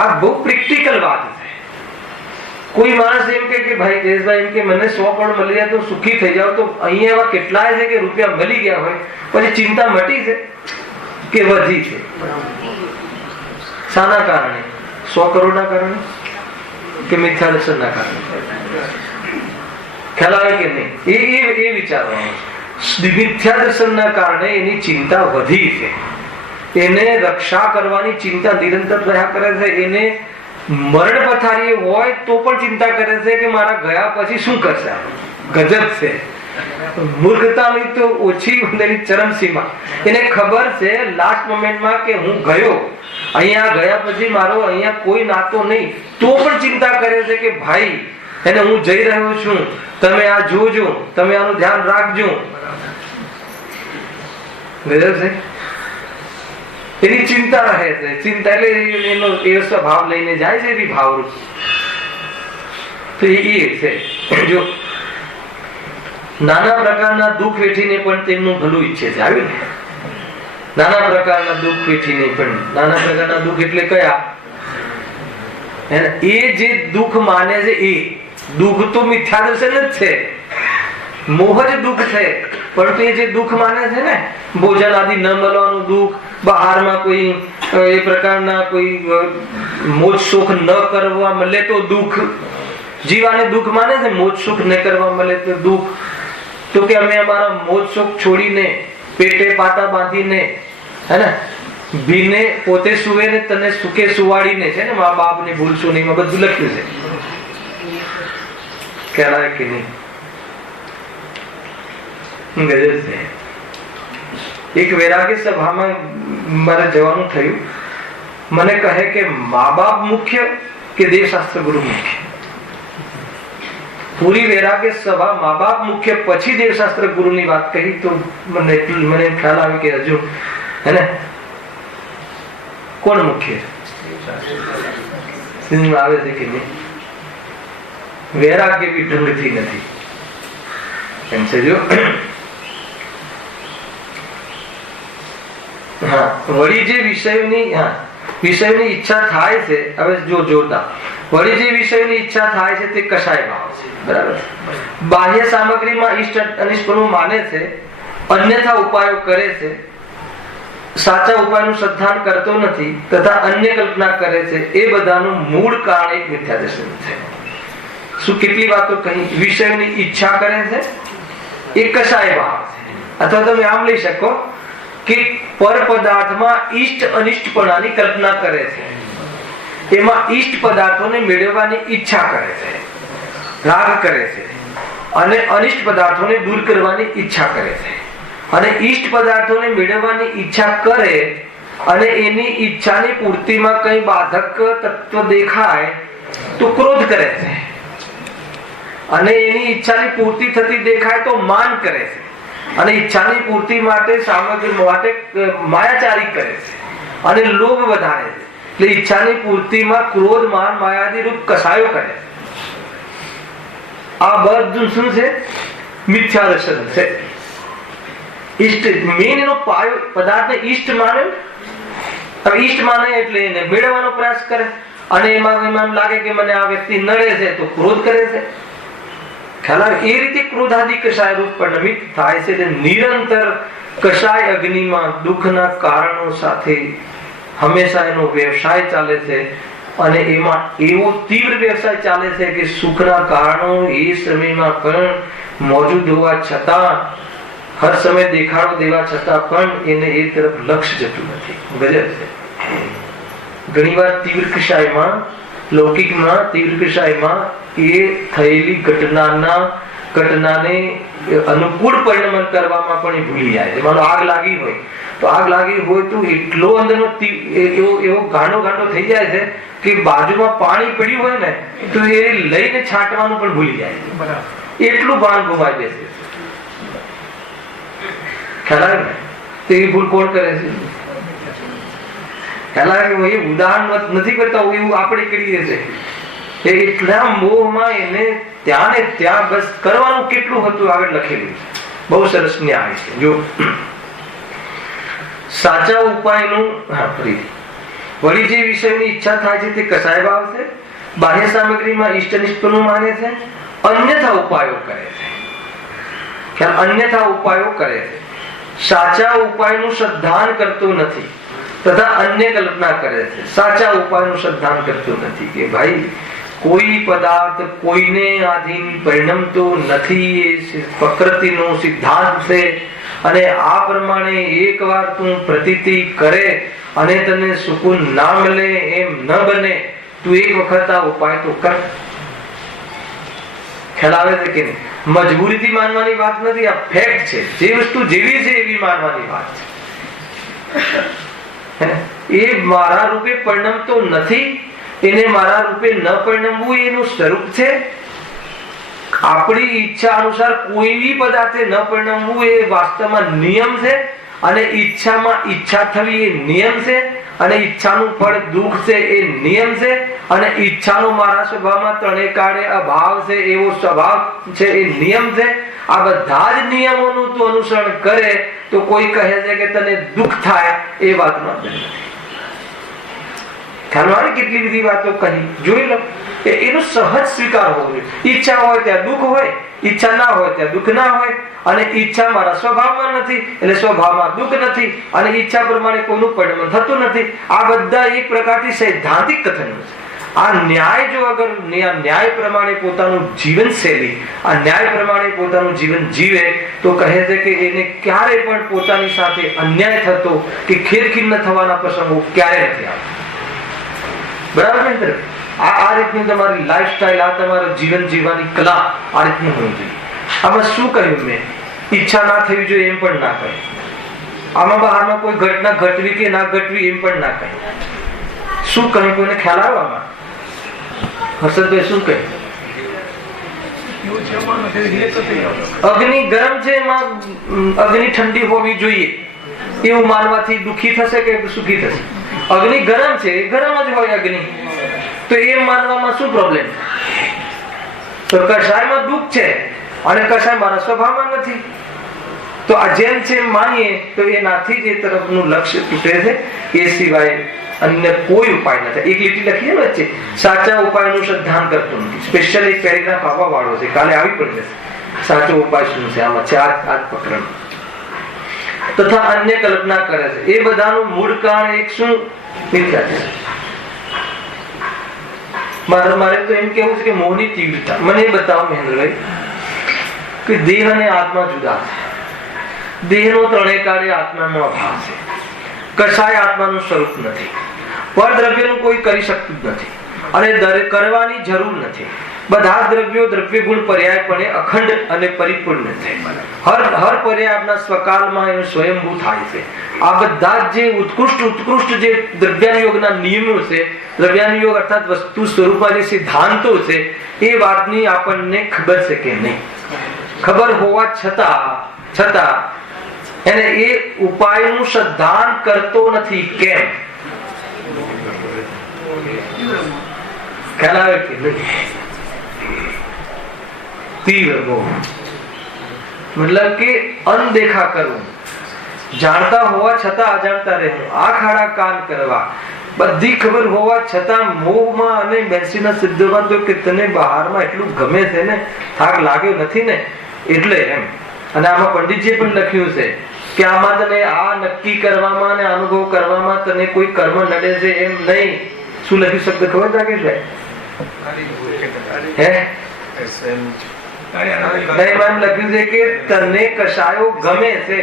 આ બહુ પ્રેક્ટિકલ વાત છે. કોઈ માણસ એમ કે ભાઈ જયેશભાઈ એમ કે મને 100 કરોડ મળી જાય તો સુખી થઈ જાવ, તો અહીંયા એવા કેટલાય છે કે રૂપિયા મળી ગયા હોય પછી ચિંતા મટી છે કે વધી છે. શાના કારણે? 100 કરોડના કારણે કે મિથ્યા દર્શનના કારણે? ખ્યાલ આવે કે નહીં? એ વિચારવાનું. મિથ્યા દર્શનના કારણે એની ચિંતા વધી છે. એને રક્ષા કરવાની ચિંતા નિરંતર રહ્યા કરે છે. એને મરણ પથારી હોય તો પણ ચિંતા કરે છે કે મારા ગયા પછી શું કરશે. ગજબ છે. મૂર્ખતાની તો ઓછી ચરમસીમા. એને ખબર છે લાસ્ટ મોમેન્ટમાં કે હું ગયો, અહીંયા ગયા પછી મારો અહીંયા કોઈ નાતો નહીં, તો પણ ચિંતા કરે છે કે ભાઈ એને હું જઈ રહ્યો છું, તમે આ જોજો, તમે આનું ધ્યાન રાખજો. ગજબ છે. એની ચિંતા રહે છે. ચિંતા એટલે એનો એ સ્વભાવ લઈને જાય છે એવી ભાવરૂપ. તો એ છે. જો નાના પ્રકારના દુઃખ વેઠીને પણ તેમનું ભલું ઈચ્છે છે. આવ્યું ને? નાના પ્રકારના દુઃખ વેઠીને પણ. નાના પ્રકારના દુઃખ એટલે કયા? એ જે દુઃખ માને છે એ દુઃખ તો મિથ્યા દર્શન જ છે, મોહ જ દુઃખ છે. પરંતુ એ જે દુઃખ માને છે ને, ભોજન આદિ ન મળવાનું દુઃખ, બહારમાં કોઈ એ પ્રકારના કોઈ મોજ શોખ ન કરવા મળે તો દુઃખ, જીવાને દુઃખ માને છે. મોજ શોખ ન કરવા મળે તો દુઃખ. તો કે અમે અમારા મોજ શોખ છોડીને, પેટે પાટા બાંધીને, હે ને, ભીને પોતે સુવે ને તને સુકે સુવાડીને, છે ને, મા બાપ ને ભૂલશું નહીં, બધું લખ્યું છે. કહેવાય કે નહીં? ગજબ છે. એક વૈરાગ્ય સભામાં મારે જવાનું થયું. મને કહે કે મા બાપ મુખ્ય કે દેવશાસ્ત્ર ગુરુ મુખ્ય? પૂરી વૈરાગ્ય સભા મા બાપ મુખ્ય પછી દેવશાસ્ત્ર ગુરુની વાત કહી તો મને ખ્યાલ આવે કે હજુ હે ને કોણ મુખ્ય આવે છે કે નહીં? વૈરાગ્ય બી ઢંગથી નથી. એમ છે. જો વળી જે વિષયની ઈચ્છા થાય છે, હવે જો જોતા, વળી જે વિષયની ઈચ્છા થાય છે તે કશાય ભાવ છે. બરાબર? બાહ્ય સામગ્રીમાં ઈષ્ટ અનિષ્ટનું માને છે, અન્યથા ઉપાયો કરે છે, સાચા ઉપાયનું શ્રદ્ધાન કરતો નથી તથા અન્ય કલ્પના કરે છે. એ બધાનું મૂળ કારણ એક મિથ્યા દર્શન છે. શું કેટલી વાતો કહી? વિષયની ઈચ્છા કરે છે એ કશાય ભાવ છે. અથવા તમે આમ લઈ શકો કે પર પદાર્થમાં ઈષ્ટ અનિષ્ટપણાની કલ્પના કરે છે. એમાં ઈષ્ટ પદાર્થોને મેળવવાની ઈચ્છા કરે છે, રાગ કરે છે, અને અનિષ્ટ પદાર્થોને દૂર કરવાની ઈચ્છા કરે છે. અને ઈષ્ટ પદાર્થોને મેળવવાની ઈચ્છા કરે અને એની ઈચ્છાની પૂર્તિમાં કઈ બાધક તત્વ દેખાય તો ક્રોધ કરે છે, અને એની ઈચ્છાની પૂર્તિ થતી દેખાય તો માન કરે છે, અને ઈચ્છાની પૂર્તિ માટે સામગ્રી માટે માયાચારી કરે છે, અને લોભ વધારે છે. એટલે ઈચ્છાની પૂર્તિમાં ક્રોધ, માન, માયાદી રૂપ કસાયો કરે. આ બધું શું છે? મિથ્યા દર્શન છે. ઈષ્ટ મેન એનો પાયો પદાર્થને ઈષ્ટ માને. હવે ઈષ્ટ માને એટલે એને મેળવવાનો પ્રયાસ કરે, અને એમાં લાગે કે મને આ વ્યક્તિ નડે છે તો ક્રોધ કરે છે. ખ્યાલ આવે? એ રીતે ક્રોધાદી કશાય રૂપ પરિણમિત થાય છે. નિરંતર કશાય અગ્નિમાં દુઃખના કારણો સાથે હંમેશા એનો વ્યવસાય ચાલે છે, અને એમાં એવો તીવ્ર વ્યવસાય ચાલે છે કે સુખના કારણો એ સમયમાં પણ મોજૂદ હોવા છતાં, હર સમય દેખાડો દેવા છતાં પણ એને એ તરફ લક્ષ્ય જતું નથી. ગજબ છે. ઘણીવાર તીવ્ર કશાયમાં, લૌકિકમાં તીવ્ર કશાયમાં એ થયેલી ઘટનાને અનુકૂળ પરિણમન કરવામાં પણ એ ભૂલી જાય છે. માનો આગ લાગી હોય તો આગ લાગી હોય તો એટલો અંદરનો એવો ગાંડો થઈ જાય છે કે બાજુમાં પાણી પડ્યું હોય ને તો એ લઈને છાંટવાનું પણ ભૂલી જાય છે. એટલું ભાન ગુમાવી દે છે. ખ્યાલ આવે ને? તો એ ભૂલ કોણ કરે છે? ખ્યાલ આવે કે એ ઉદાહરણ નથી કરતા એવું આપણે કરીએ છીએ. એટલા મોહમાં એને ત્યાં ને ત્યાં બસ કરવાનું કેટલું હતું આગળ લખેલું. બહુ સરસ ન્યાય છે. જો સાચા ઉપાયનું વળી જે વિષયની ઈચ્છા થાય છે તે કસાય ભાવ છે. બાહ્ય સામગ્રીમાં ઇષ્ટનિષ્ઠનું માને છે. અન્યથા ઉપાયો કરે છે. અન્યથા ઉપાયો કરે છે. સાચા ઉપાયનું શ્રદ્ધાન કરતો નથી તથા અન્ય કલ્પના કરે છે. સાચા ઉપાયનું શ્રદ્ધાન કરતો નથી કે ભાઈ કોઈ પદાર્થ કોઈને આધીન પરિણમતો નથી. એ પ્રકૃતિનો સિદ્ધાંત છે અને આ પ્રમાણે એકવાર તું પ્રતીતિ કરે અને તને સુકૂન ના મળે એમ ન બને તું એક વખત આ ઉપાય તો કર. ખ્યાલ આવે છે કે નહીં? મજબૂરીથી માનવાની વાત નથી, આ ફેક્ટ છે. જે વસ્તુ જેવી છે એવી માનવાની વાત છે. એ મારા રૂપે પરિણમતો નથી, એને મારા રૂપે ન પરિણમવું એનું સ્વરૂપ છે. આપણી ઈચ્છા અનુસાર કોઈ બી પદાર્થે ન પરિણમવું એ વાસ્તવમાં નિયમ છે. અને ઈચ્છામાં ઈચ્છા થવી એ નિયમ છે. અને ઈચ્છાનું ફળ દુઃખ છે એ નિયમ છે. અને ઈચ્છાનો મારા સ્વભાવમાં ત્રણેય કાળે અભાવ છે એવો સ્વભાવ છે એ નિયમ છે. આ બધા જ નિયમોનું તું અનુસરણ કરે તો કોઈ કહે છે કે તને દુઃખ થાય એ વાતમાં ખ્યાલ કેટલી બધી વાતો કહી જોઈ લો. એનો સહજ સ્વીકાર હોવો જોઈએ. ઈચ્છા હોય ત્યાં દુઃખ હોય, ઈચ્છા ના હોય ત્યાં દુઃખ ના હોય. અને ઈચ્છા મારા સ્વભાવમાં નથી એટલે સ્વભાવમાં દુઃખ નથી. અને ઈચ્છા પ્રમાણે કોઈનું પરિણમન થતું નથી. આ બધા એક પ્રકારથી સૈદ્ધાંતિક કથન છે. આ ન્યાય જો અગર ન્યાય પ્રમાણે પોતાનું જીવન શૈલી, આ ન્યાય પ્રમાણે પોતાનું જીવન જીવે તો કહે છે કે એને ક્યારે પણ પોતાની સાથે અન્યાય થતો કે ખેરખીર ન થવાના પ્રસંગો ક્યારે નથી આવતા. બરાબર ને? આ રીતની તમારી લાઈફસ્ટાઈલ, આ તમારું જીવન જીવવાની કલા આ રીતની હોવી જોઈએ. આમાં શું કહ્યું મેં? ઈચ્છા ના થવી જોઈએ એમ પણ ના કહે. આમાં બહારમાં કોઈ ઘટના ઘટવી કે ના ઘટવી એમ પણ ના કહે. શું કહ્યું? કોઈને ખ્યાલ આવ્યો આમાં? હર્ષદભાઈ શું કહે? અગ્નિ ગરમ છે એમાં અગ્નિ ઠંડી હોવી જોઈએ એવું માનવાથી દુઃખી થશે કે સુખી થશે? અગ્નિ ગરમ છે, ગરમ જ હોય અગ્નિ, તો એમ માનવામાં શું પ્રોબ્લેમ? તો કષાયમાં દુઃખ છે અને કષાય મારા સ્વભાવમાં નથી. તો આ જેમ છે એમ માનીએ તો એનાથી જ એ તરફનું લક્ષ્ય તૂટે છે. એ સિવાય અન્ય કોઈ ઉપાય નથી. એક લીટી લખીએ વચ્ચે, સાચા ઉપાયનું શ્રદ્ધાન કરતું નથી. સ્પેશિયલ એક પેરેગ્રાફ આપવા વાળો છે, કાલે આવી પડશે. સાચો ઉપાય શું છે આમાં છે? આ પ્રકરણ. તથા અન્ય કલ્પના કરે છે. એ બધાનું મૂળ કારણ એક શું? મિથ્યા છે. મારે તો એમ કેવું છે કે મોહની તીવ્રતા. મને એ બતાવો મહેન્દ્રભાઈ કે દેહ અને આત્મા જુદા છે. દેહનો ત્રણેય કાળે આત્માનો અભાવ છે. કશાય આત્માનું સ્વરૂપ નથી. પરદ્રવ્યનું કોઈ કરી શકતું જ નથી અને કરવાની જરૂર નથી. બધા દ્રવ્યો દ્રવ્ય ગુણ પર્યાયપણે અખંડ અને પરિપૂર્ણ છે. હર પર્યાય આપના સ્વકાલમાં એનું સ્વયંભૂ થાય છે. આ બધા જે ઉત્કૃષ્ટ જે દ્રવ્યાનુયોગના નિયમો છે, દ્રવ્યાનુયોગ અર્થાત વસ્તુ સ્વરૂપમાં જે સિદ્ધાંતો છે, એ વાતની આપણને ખબર છે કે નહીં? ખબર હોવા છતાં એને એ ઉપાયનું શ્રદ્ધાન કરતો નથી. કેમ? ખ્યાલ આવે કે નહીં? તીવ્ર મોહ મતલબ કે અનદેખા કરવું, જાણતા હોવા છતાં અજાણતા રહેવું, આંખ આડા કાન કરવા, બધી ખબર હોવા છતાં મોહમાં અને બેસીના સિદ્ધોમાં તો કે તને બહારમાં એટલું ગમે છે ને, થાક લાગ્યો નથી ને એટલે એમ. અને આમાં પંડિતજી પણ લખ્યું છે કે આમાં તને આ નક્કી કરવામાં અને અનુભવ કરવામાં તને કોઈ કર્મ નડે છે એમ નહીં. શું લખ્યું શબ્દ ખબર રાકેશભાઈ? હે લખ્યું છે કે તને કશાયો ગમે છે.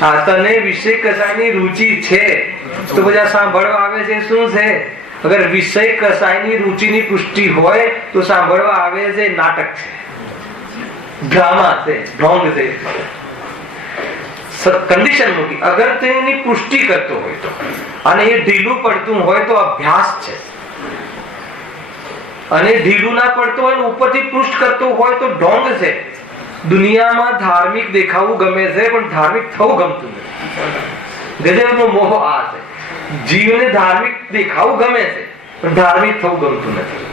હા, તને વિષય કશાયની રુચિ છે. તો બધા સાંભળવા આવે છે શું છે? અગર વિષય કશાયની રુચિની પુષ્ટિ હોય તો સાંભળવા આવે છે નાટક છે. ડ્રામા છે, ઢોંગ છે, કન્ડિશન મૂકી. અગર તેની પુષ્ટિ કરતો હોય તો, અને એ ઢીલું પડતું હોય તો અભ્યાસ છે, અને ઢીલું ના પડતું હોય ઉપરથી પૃષ્ઠ કરતું હોય તો ઢોંગ છે. દુનિયામાં ધાર્મિક દેખાવું ગમે છે, પણ ધાર્મિક થવું ગમતું નથી. ગજબનો મોહ આ છે. જીવને ધાર્મિક દેખાવું ગમે છે, પણ ધાર્મિક થવું ગમતું નથી.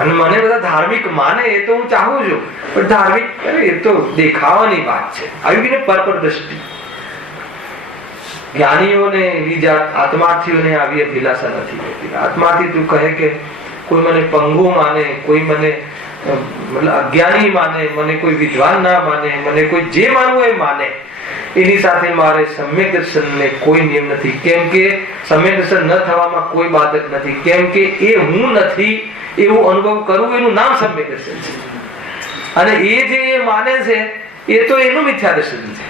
અને મને બધા ધાર્મિક માને એ તો હું ચાહું છું, પણ ધાર્મિક એ તો દેખાવાની વાત છે. આવી ને પર દ્રષ્ટિ જ્ઞાનીઓને આત્માર્થીઓને આવી અભિલાષા નથી રહેતી. આત્માર્થી તું કહે કે કોઈ મને પંગુ માને, કોઈ મને અજ્ઞાની માને, મને કોઈ વિદ્વાન ના માને, મને કોઈ જે માનવું એ માને, એની સાથે મારે સમ્યક દર્શનને કોઈ નિયમ નથી. કેમ કે સમ્યક દર્શન ન થવામાં કોઈ બાધક નથી. કેમ કે એ હું નથી એવું અનુભવ કરવું એનું નામ સમ્યક દર્શન છે. અને એ જે એ માને છે એ તો એનું મિથ્યા દર્શન છે.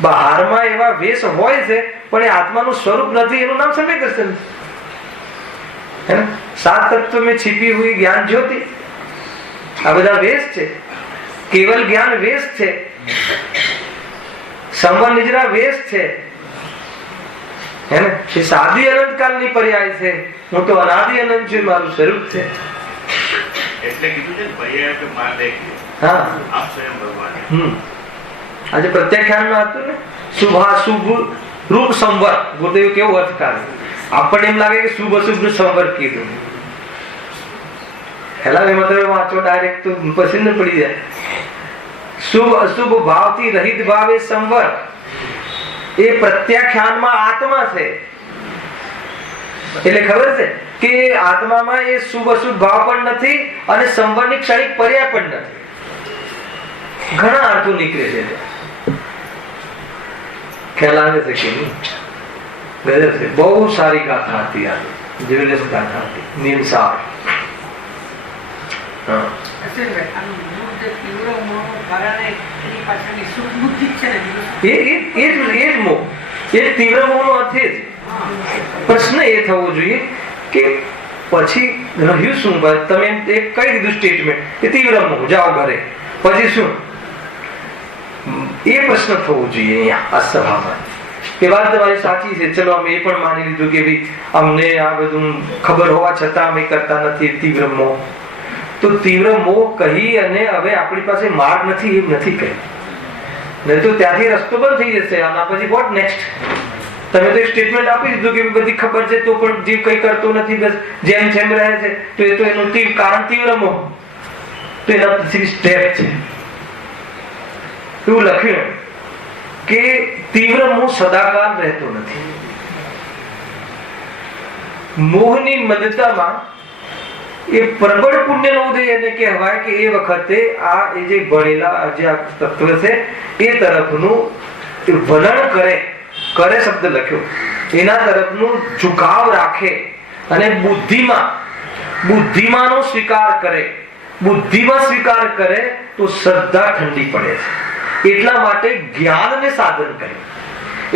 બહારમાં એવા વેશ હોય છે, પણ એ આત્માનું સ્વરૂપ નથી, એનું નામ સમ્યક દર્શન છે. સાત તત્વ में छिपी हुई ज्ञान ज्योति, આ બધા વેશ છે. કેવલ જ્ઞાન વેશ છે, સંવર નિજરા વેશ છે, હે ને? એ સાદી અનંત કાળની પર્યાય છે. હું તો અનાદિ અનંત છું, મારું સ્વરૂપ છે. એટલે કીધું છે પર્યાય કે માર્ગ. હા, આપ સ્વયં ભગવાન. આજે પ્રત્યાખ્યાનમાં હતું ને, શુભાશુભ રૂપ સંવર. ગુરુદેવ કેવો અર્થ કાઢ્યો. આપણને એમ લાગે કે શુભ અશુભ નું સંવર કીધું. પેલા એ મતલબ વાંચો ડાયરેક્ટ તો પસંદ પડી જાય. શુભ અશુભ ભાવથી રહિત ભાવે સંવર એ પ્રત્યાખ્યાનમાં આત્મા છે. એટલે ખબર છે કે આત્મામાં એ શુભ અશુભ ભાવ પણ નથી, અને સંવરની ક્ષણિક પર્યાય પણ નથી. ઘણા અર્થો નીકળે છે. ખ્યાલ આવે છે કે નહીં? ગજબ છે. બહુ સારી ગાથા હતી. આ જીવલેસ ગાથા હતી. નિમસાર. પ્રશ્ન એ થવો જોઈએ કે પછી રહ્યું શું? તમે કહી દીધું સ્ટેટમેન્ટ કે તીવ્ર મોહ, જાઓ ઘરે, પછી શું? એ પ્રશ્ન થવો જોઈએ અહીંયા આ સભામાં. કે વાત તમારી સાચી છે, ચલો અમે એ પણ માની લીધું કે ભાઈ અમને આ બધું ખબર હોવા છતાં અમે કરતા નથી તીવ્ર મોહ. તો તીવ્ર મોહ કહી અને હવે આપણી પાસે માર્ગ નથી એમ નથી કહી. નહીં તો ત્યાંથી રસ્તો બંધ થઈ જશે. આના પછી વોટ નેક્સ્ટ? તમે તો એક સ્ટેટમેન્ટ આપી દીધું કે બધી ખબર છે તો પણ જે કઈ કરતો નથી, બસ જેમ જેમ રહે છે, તો એ તો એનું કારણ તીવ્ર મોહ. તો એના પછી સ્ટેપ છે એવું લખ્યું કે તીવ્ર મોહ સદાકાળ રહેતો નથી. મોહની મંદતામાં એ પ્રબળ પુણ્યનો ઉદય એને કહેવાય કે એ વખતે આ એ જે ભણેલા જે આ તત્વ છે એ તરફનું વલણ કરે શબ્દ લખ્યો, એના તરફનું ઝુકાવ રાખે અને બુદ્ધિમાંનો સ્વીકાર કરે. બુદ્ધિમાં સ્વીકાર કરે તો શ્રદ્ધા ઠંડી પડે છે. એટલા માટે જ્ઞાનને સાધન કર્યું.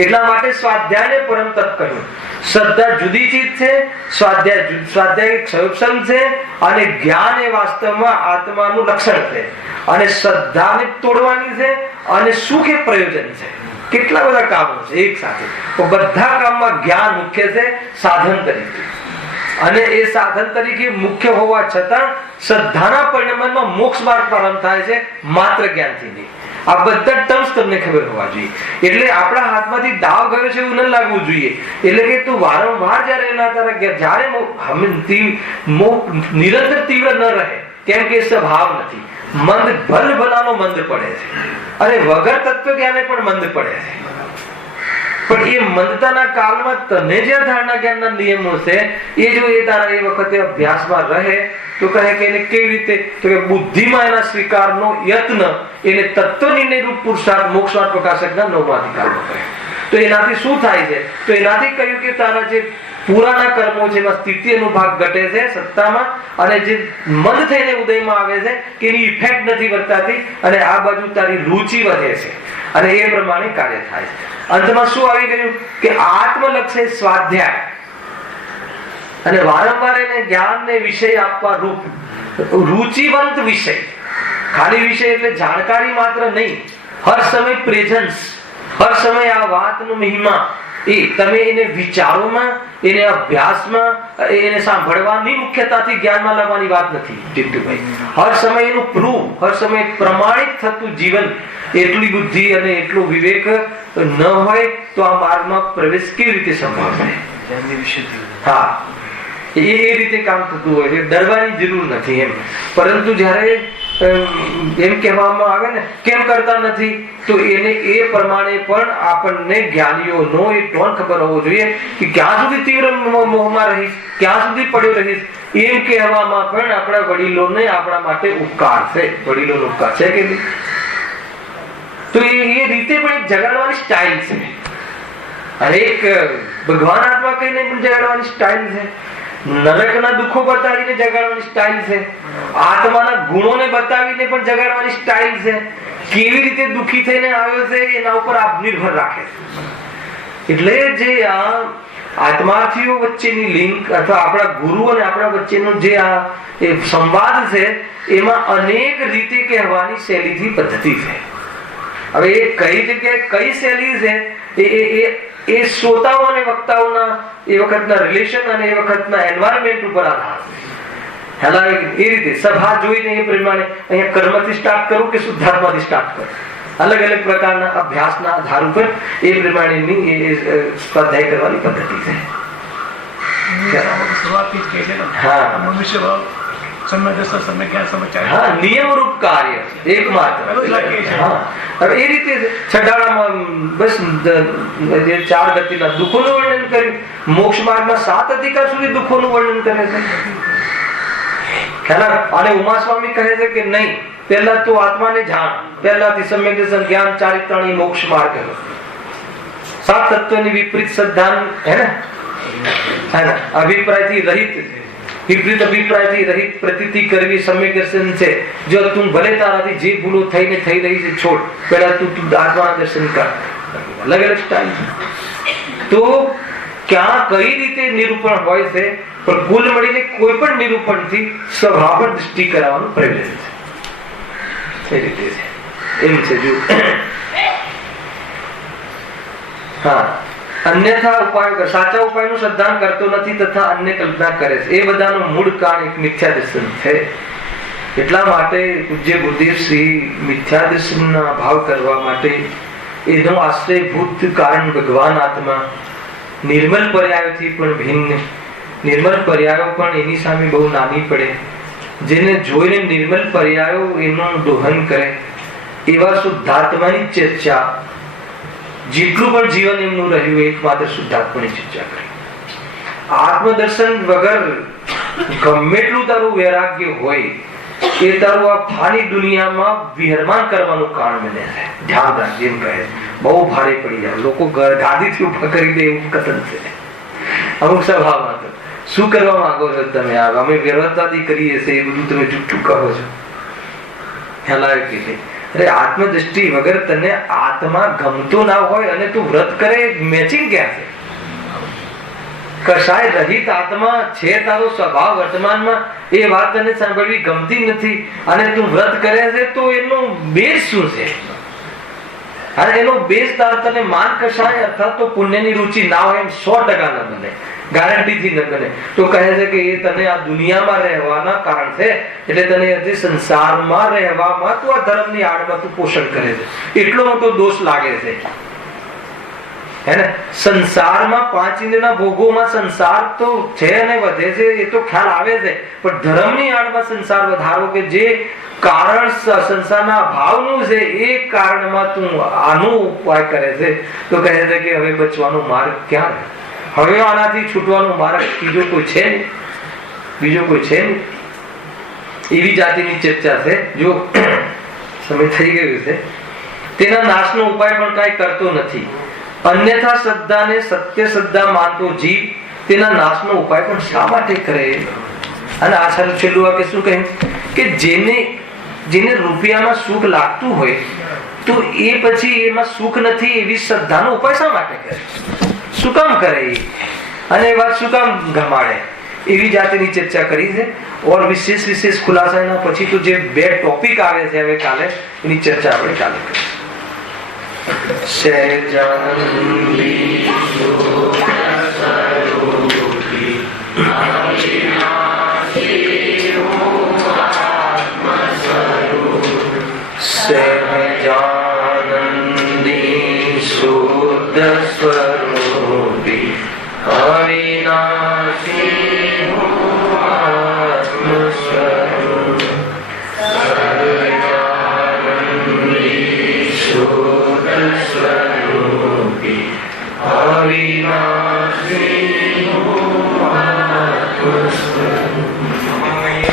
એટલા માટે સ્વાધ્યાયને પરમ તપ કહ્યું. શ્રદ્ધા જુદી ચીજ છે, સ્વાધ્યાય સંયોગ છે, અને જ્ઞાન એ વાસ્તવમાં આત્માનું લક્ષણ છે. અને શ્રદ્ધાને તોડવાની છે, અને સુખ એ પ્રયોજન છે. કેટલા બધા કામો છે એક સાથે, તો બધા કામમાં જ્ઞાન મુખ્ય છે સાધન તરીકે. અને એ સાધન તરીકે મુખ્ય હોવા છતાં શ્રદ્ધાના પરિણામમાં મોક્ષ માર્ગ પ્રારંભ થાય છે, માત્ર જ્ઞાનથી નહીં. આ બધા ટર્મ્સ તમને ખબર હોવા જોઈએ. એટલે આપણા હાથમાંથી દાવ ગયો છે એવું ન લાગવું જોઈએ. એટલે કે તું વારંવાર જયારે જયારે નિરંતર તીવ્ર ન રહે, કેમ કે સ્વભાવ નથી. મંદ ભલાનો મંદ પડે છે, અને વગર તત્વ જ્ઞાને પણ મંદ પડે છે. પણ એ મંદતાના કાળમાં તને જે ધારણા જ્ઞાનના નિયમો છે એ જો એ તારા એ વખતે અભ્યાસમાં રહે તો કહે કે એને કેવી રીતે? તો કે બુદ્ધિમાં એના સ્વીકારનો યત્ન એને તત્વનિર્ણય રૂપ પુરુષાર્થ મોક્ષ પ્રકાશકના 9મા અધિકારમાં કહે. તો એનાથી શું થાય છે? તો એનાથી કહ્યું કે તારા જે પુરાના કર્મો છે એમાં સ્થિતિનો ભાગ ઘટે છે સત્તામાં, અને જે મંદ થઈને ઉદયમાં આવે છે કે એની ઇફેક્ટ નથી વર્તાતી, અને આ બાજુ તારી રુચિ વધે છે, અને એ પ્રમાણે કાર્ય થાય છે. અંતમાં શું આવી ગયું કે આત્મલક્ષે સ્વાધ્યાય અને વારંવાર એને જ્ઞાનને વિષય આપવા રૂપ રુચિવંત વિષય. ખાલી વિષય એટલે જાણકારી માત્ર નહીં, હર સમય પ્રેઝન્સ, હર સમય આ વાતનો મહિમા, એ તમે એને વિચારોમાં, એને અભ્યાસમાં, એને સાંભળવાની મુખ્યતાથી જ્ઞાનમાં લાવવાની વાત નથી જીતુભાઈ. હર સમય એનું પ્રૂફ, હર સમય પ્રમાણિત થતું જીવન, એટલી બુદ્ધિ અને એટલો વિવેક ન હોય તો આ માર્ગમાં પ્રવેશ કેવી રીતે સંભવ છે? હા, એ રીતે કામ થતું હોય છે. ડરવાની જરૂર નથી એમ. પરંતુ જ્યારે એમ કહેવામાં આવે ને કેમ કરતા નથી, તો એને એ પ્રમાણે પણ આપણને જ્ઞાનીઓનો એ ટોન ખબર હોવો જોઈએ કે ક્યાં સુધી તીવ્ર મોહમાં રહીશ, ક્યાં સુધી પડ્યો રહીશ. એમ કહેવામાં પણ આપણા વડીલોને આપણા માટે ઉપકાર છે. વડીલોનો ઉપકાર છે કે નહીં? તો એ રીતે પણ એક જગાડવાની સ્ટાઇલ છે. અને એક ભગવાન આત્મા કહીને પણ જગાડવાની સ્ટાઇલ છે. નરકના દુઃખો બતાવીને જગાડવાની સ્ટાઇલ છે. આત્માના ગુણોને બતાવીને પણ જગાડવાની સ્ટાઇલ છે. કેવી રીતે દુઃખી થઈને આવ્યો છે એના ઉપર આપ નિર્ભર રાખે છે. એટલે જે આ આત્માર્થીઓ વચ્ચેની લિંક અથવા આપણા ગુરુ અને આપણા વચ્ચેનો જે આ સંવાદ છે, એમાં અનેક રીતે કહેવાની શૈલીથી પદ્ધતિ છે. હવે એ કઈ જગ્યાએ કઈ શૈલી છે એ શ્રોતાઓ અને વક્તાઓના એ વખતના રિલેશન અને એ વખતના એન્વાયરમેન્ટ ઉપર આધાર છે. હેલા એ રીતે સભા જોઈને એ પ્રમાણે અહીંયા કર્મથી સ્ટાર્ટ કરું કે શુદ્ધાત્માથી સ્ટાર્ટ કરું, અલગ અલગ પ્રકારના અભ્યાસના આધાર ઉપર એ પ્રમાણેની એ સ્વાધ્યાય કરવાની પદ્ધતિ છે. હા, નિયમરૂપ કાર્ય એકમાત્ર. હવે એ રીતે છઠ્ઠામાં બસ જે 4 ગતિના દુઃખોનું વર્ણન કર્યું. મોક્ષ માર્ગમાં 7 અધિકાર સુધી દુઃખોનું વર્ણન કરે છે. અને ઉમા સ્વામી કહે છે કે નહીં, પહેલા તો આત્માને જાણ, પહેલાથી સમ્યક દર્શન, જ્ઞાન, ચારિત્રણી, મોક્ષ માર્ગ. 7 તત્વની વિપરીત સિદ્ધાંત હે ને, અભિપ્રાયથી રહિત, વિપરીત અભિપ્રાયથી રહિત પ્રતીતિ કરવી સમ્યક દર્શન છે. જો તું ભલે તારાથી જે ભૂલો થઈને થઈ રહી છે છોડ, પહેલા તું આત્માના દર્શન કર. અલગ અલગ સ્ટાઇલ. તો ક્યાં કઈ રીતે નિરૂપણ હોય છે, પણ કુલ મળીને કોઈ પણ નિરૂપણથી સ્વભાવ પર દૃષ્ટિ કરાવવાનું પ્રયોજન છે. એ રીતે છે એમ છે. જો હા, અન્યથા ઉપાય, સાચા ઉપાયનું શ્રદ્ધાન કરતો નથી તથા અન્ય કલ્પના કરે છે. એ બધાનું મૂળ કારણ એક મિથ્યા દર્શન છે. એટલા માટે પૂજ્ય ગુરુદેવ શ્રી મિથ્યા દર્શનના અભાવ કરવા માટે એનો આશ્રયભૂત કારણ ભગવાન આત્મા નિર્મલ પર્યાયોથી પણ ભિન્ન, નિર્મલ પર્યાયો પણ એની સામે બહુ નાની પડે. જેને જોઈને નિર્મલ પર્યાયો એનું દોહન કરે એવા શુદ્ધાત્માની ચર્ચા, જેટલું પણ જીવન એમનું રહ્યું એકમાત્ર શુદ્ધાત્માની ચર્ચા કરે. આત્મદર્શન વગર ગમે એટલું તારું વૈરાગ્ય હોય, એ તારું આ ફાની દુનિયામાં વિહરમાન કરવાનું કારણ બને છે. ધ્યાન રાખજે. એમ કહે બહુ ભારે પડી જાય. લોકો ગાદીથી ઉભા કરી દે એવું કથન છે અમુક સભામાં. તો શું કરવા માંગો છો તમે? અમે વ્યવસ્થાથી કરીએ છીએ એ બધું તમે જુઠ્ઠું કહો છો. હેલા કે અરે આત્મદ્રષ્ટિ વગર તને આત્મા ગમતો ના હોય અને તું વ્રત કરે, મેચિંગ ક્યાં છે? કશાય રહિત આત્મા છે તારો સ્વભાવ વર્તમાનમાં, એ વાત તને સાંભળવી ગમતી નથી અને તું વ્રત કરે છે, તો એનો બેઝ શું છે? અને એનો બેઝ તાર તને માન કશાય અર્થાત તો પુણ્યની રુચિ ના હોય એમ 100% ન બને, ગારંટીથી ન બને. તો કહે છે કે એ તને આ દુનિયામાં રહેવાના કારણ છે, એટલે તને હજી સંસારમાં રહેવામાં તું આ ધર્મની આડમાં તું પોષણ કરે છે. એટલો મોટો દોષ લાગે છે હે ને. સંસારમાં 5 ઇન્દ્રિયના ભોગોમાં સંસાર તો છે અને વધે છે, એ તો ખ્યાલ આવે છે, પણ ધર્મની આડમાં સંસાર વધારો કે જે કારણ સંસારના ભાવનું છે એ કારણમાં તું આનો ઉપાય કરે છે. તો કહે છે કે હવે બચવાનો માર્ગ ક્યાં? હવે આનાથી છૂટવાનો માર્ગ બીજો કોઈ છે નહીં, બીજો કોઈ છે નહીં. એવી જાતિની ચર્ચા છે. જો સમય થઈ ગયું છે. તેના નાશનો ઉપાય પણ કઈ કરતો નથી. અન્યથા શ્રદ્ધાને સત્ય શ્રદ્ધા માનતો જીવ તેના નાશનો ઉપાય પણ શા માટે કરે? અને આ છેલ્લું વાક્ય શું કહે કે જેને રૂપિયામાં સુખ લાગતું હોય તો એ પછી એમાં સુખ નથી એવી શ્રદ્ધાનો ઉપાય શા માટે કરે? શું કામ કરે? અને એ વાત શું કામ ગમાડે? એવી જાતની ચર્ચા કરી છે. ઓર વિશેષ ખુલાસા એના પછી તો જે 2 ટોપિક આવે છે હવે કાલે એની ચર્ચા આપણે કાલે કરીશું. સહેજાનંદી સહેજાનંદી શુદ્ધ સ્વરૂપ